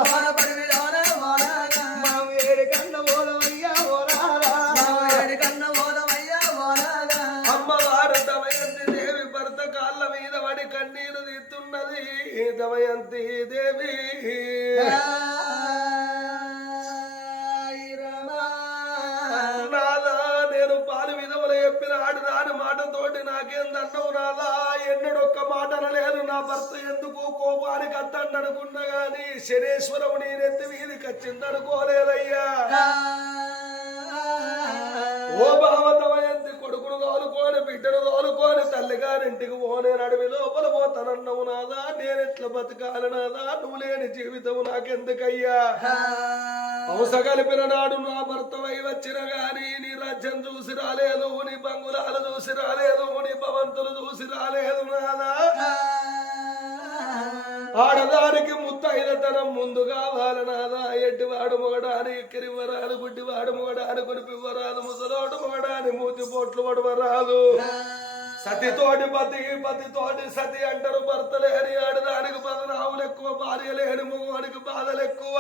దూర పడివిలోన ఓ నాదా, మనం ఏడు కన్న ఓదమయ్యా ఓ నాదా నా ఏడి కన్న ఓదమయ్యా ఓ నాదా, అమ్మవారు దమయంతి దేవి భర్త కాళ్ళ మీద పడి కన్నీరు తీస్తున్నది దమయంతి దేవి నాదా నేను పాలు విధములు చెప్పిన ఆడు రాని మాటతోటి నాకేందన్నావు నాదా ఎన్నడొక్క మాట అనలేదు నా భర్త ఎందుకు కోపానికి అత్తండనుకున్నా గాని శనేశ్వరము నేనెత్తి వీధికి వచ్చిందనుకోలేదయ్యా ఓ భావ దమయంతి కొడుకును తోలుకొని బిడ్డను తోలుకొని తల్లిగారింటికి పోనే నడివి లోపల పోతానన్నావు నాదా నేనెట్లా బతకాలి నాదా నువ్వు లేని జీవితం నాకెందుకయ్యా అవస కలిపిన నాడు నా భర్తవై వచ్చిన గాని నీ రాజ్యం చూసి రాలేదు నీ బంగుళాలు చూసి రాలేదు నీ భవంతులు చూసి రాలేదు నాదా ఆడదానికి ముత్తైదతనం ముందు కావాలి నాదా ఎడ్డివాడు మొగడాని ఎక్కిరివ్వరాదు గుడ్డివాడు మొగడాని కొనిపివ్వరాదు ముసలోడు మొగడాని మూతి పోట్లు పడవరాదు సతితోటి పతితోటి సతి అంటారు భర్త లేని ఆడదానికి బదనాములు ఎక్కువ భార్య లేని మొగవాడికి బాధలు ఎక్కువ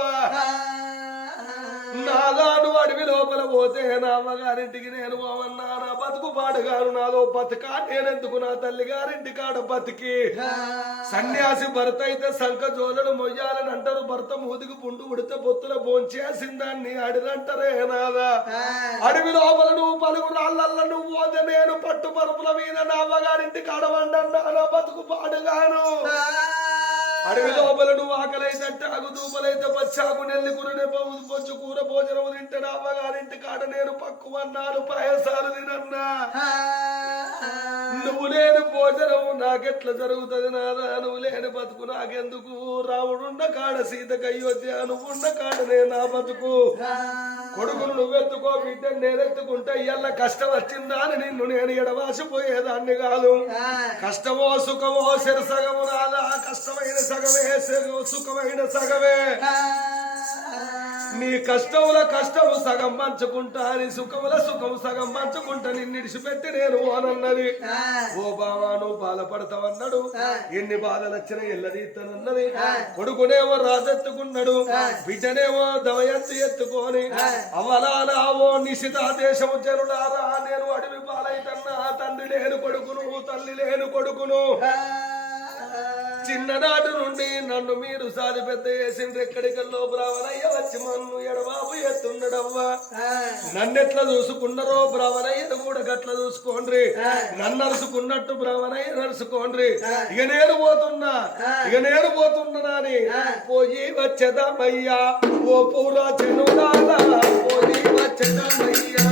నాదాను అడవి లోపల పోతే నా అమ్మగారింటికి నేను పోవన్నా నా బతుకు పాడుగాను నాదో బతుక నేనెందుకు నా తల్లి గారింటి కాడ బతికి సన్యాసి భర్త అయితే సంఖ జోలను మొయ్యాలని అంటారు భర్త మూదికి పుండు ఉడితే బొత్తుల భోంచేసిందాన్ని అడినంటారే నాదా అడవి లోపల నువ్వు పలుగు రాళ్ళల్ల నువ్వు పోతే నేను పట్టు పరుపుల మీద నా అమ్మగారింటి కాడ వండన్నా నా బతుకు పాడుగాను అడవి లోపల నువ్వు ఆకలైతే టాగు దూపలైతే పచ్చాకు నెల్లి కూరనే పొచ్చు కూర భోజనం తింటే నా అమ్మగారింటి కాడ నేను పక్కువన్నాను పాయసాలు తినన్నా నువ్వు లేని భోజనం నాకెట్లా జరుగుతుంది నాదా నువ్వు లేని బతుకు నాకెందుకు రాముడున్న కాడ సీతకు అయోధ్య నువ్వున్న కాడనే నా బతుకు కొడుకును నువ్వెత్తుకో బిడ్డను నేనెత్తుకుంటే ఇయ్యాల కష్టం వచ్చిందా అని నిన్ను నేను ఎడవాసిపోయేదాన్ని కాదు కష్టమో సుఖమో శిరసగము రాదా కష్టమైన సగమే సుఖమైన సగమే నీ కష్టముల కష్టము సగం పంచుకుంటా నీ సుఖముల సుఖము సగం పంచుకుంటా నిన్ను ఇడిచిపెట్టి నేను అనన్నది ఓ బావా నువ్వు బాధపడతావన్నాడు ఎన్ని బాధలు వచ్చినా ఎల్లదీస్తానన్నది కొడుకునేమో రాజెత్తుకున్నాడు బిడ్డనేమో దవయత్తు ఎత్తుకొని అవలాలా ఓ నిశిత దేశము జనుడారా నేను అడవి పాలైతన్నా తండ్రి లేని కొడుకును తల్లి లేని కొడుకును చిన్ననాటి నుండి నన్ను మీరు సాది పెద్ద చేసిండ్రు ఎక్కడికల్లో బ్రాహ్మణయ్య వచ్చి మన్ను ఎడబాబు ఎత్తుండడవ్వా నన్నెట్లా చూసుకున్నారో బ్రాహ్మణయ్యను కూడా గట్ల చూసుకోండ్రి నన్ను నరుసుకున్నట్టు బ్రాహ్మణయ్య నరుసుకోండ్రి ఇక నేను పోతున్నా అని పోయి వచ్చేదామయ్యా ఓ పూరా చెనుడాలా పోయి వచ్చేదామయ్యా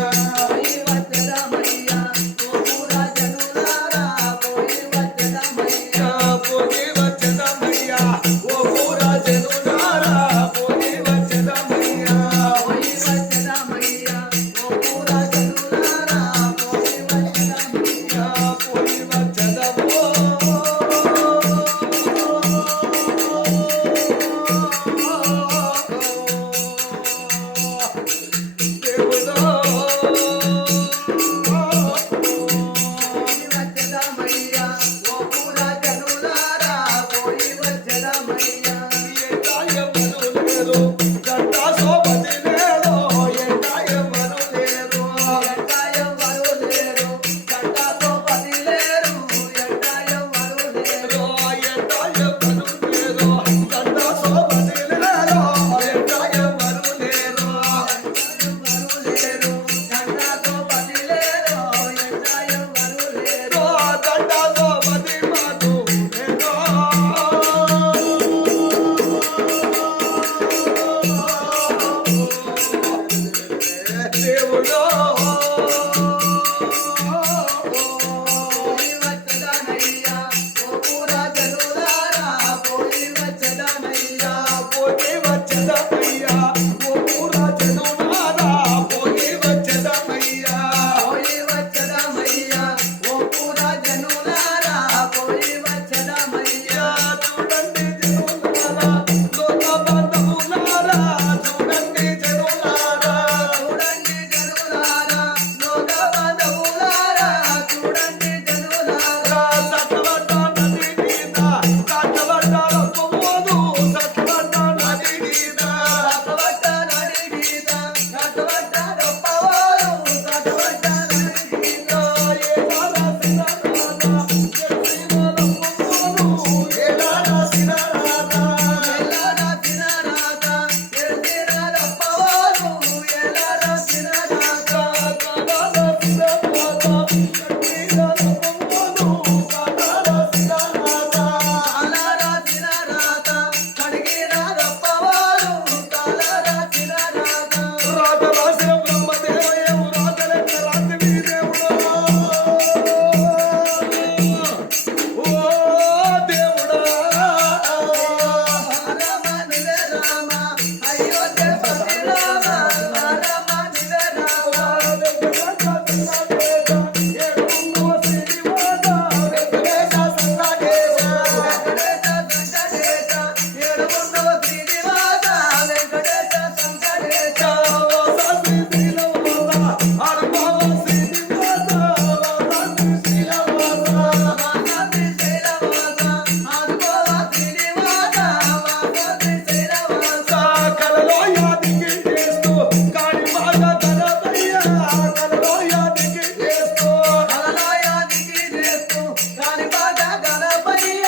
కాని పాట గణపయ్య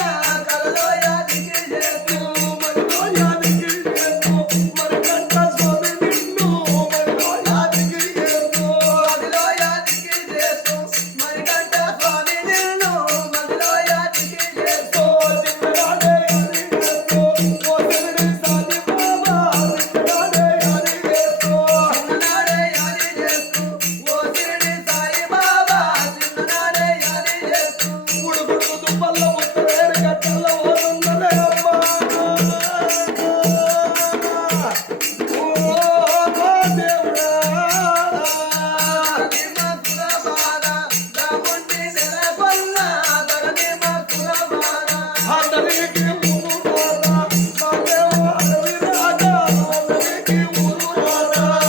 కలలో యాదికి చేస్తూ మరిలో యాదికి చేస్తూ మరి కంట స్వామి నిన్ను మరిలో యాదికి చేస్తూ మదిలో యాదికి చేస్తూ మరి కంట స్వామి నిన్ను మదిలో యాదికి చేస్తూ చిన్ననాడే యాది చేస్తూ ఓ శివుడి సాది బాబా చిన్ననాడే యాది చేస్తూ చిన్ననాడే యాది చేస్తూ ఓ శిరిడి సాయి బాబా చిన్ననాడే యాది చేస్తూ ఉడుకుడు దుబ్బల్లో ఉత్తరేడు గట్టల్లో పోతున్నదే అమ్మా ఓ దేవుడా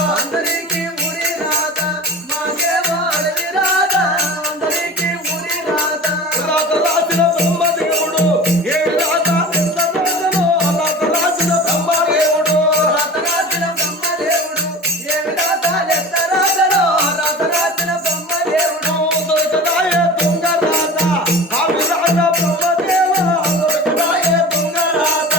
అందరికి ఊరు రాదా మాకేమో అడవి రాదా అందరికి ఊరు రాదా రాత రాసిన బ్రహ్మదేవుడు ఏమి రాత ఎంత రాతనో రాత రాసిన బ్రహ్మదేవుడు దొరకదాయే దొంగ రాత ఆవి రాత బ్రహ్మదేవ దొరకదాయే దొంగ రాత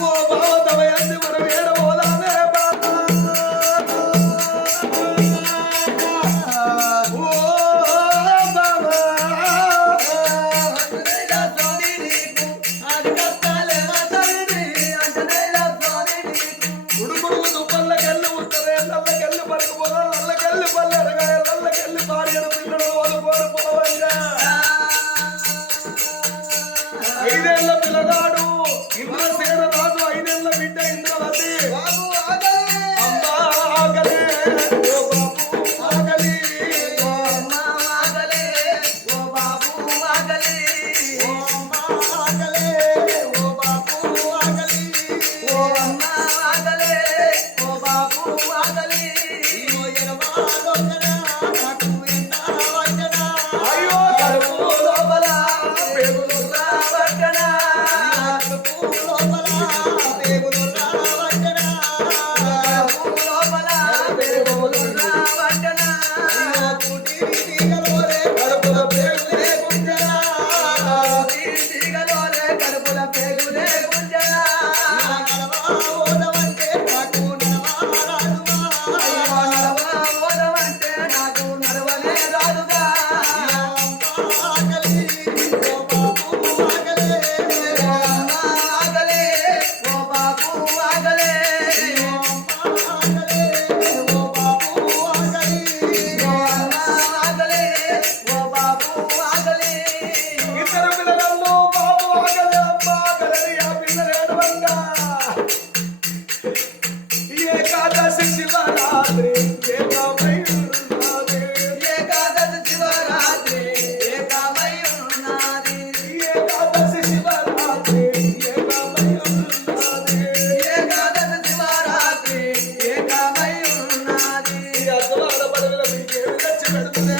ఓ భావతవ ఎందు మనం ఏడవోదానే బాబా ఓ బాబా ఉడుకుడుకు దుబ్బల్లకెళ్ళి ఉత్తరే నల్లకెళ్ళి పలుకుపోదా నల్లకెళ్ళి పల్లెరగా నల్లకెళ్ళి భార్యను పిల్లలు వదుకోడు పోవంగా ఐదేళ్ల పిల్లగాడు ఇంద్రసేన రాజు ఐదేళ్ల బిడ్డ ఇంద్రవతి అమ్మా ఆగలే ఓ బాబు ఆగలి ఓ అమ్మా ఆగలే ఓ బాబు ఆగలి అయ్యో కడుపు లోపల పేగులు రావట్టనా కడుపుల పేగులే గుంజరా ఇద్దరు పిల్లలు బాబు ఆగలే అమ్మ ఆగలని ఆ పిల్లలు ఏడవంగా ఏకాదశి శివరాత్రి ఏకమై ఉన్నది ఏకాదశి శివరాత్రి ఏకమై ఉన్నది ఈ అద్వాల పడవల మీకు ఏమి తెచ్చి పెడుతుంది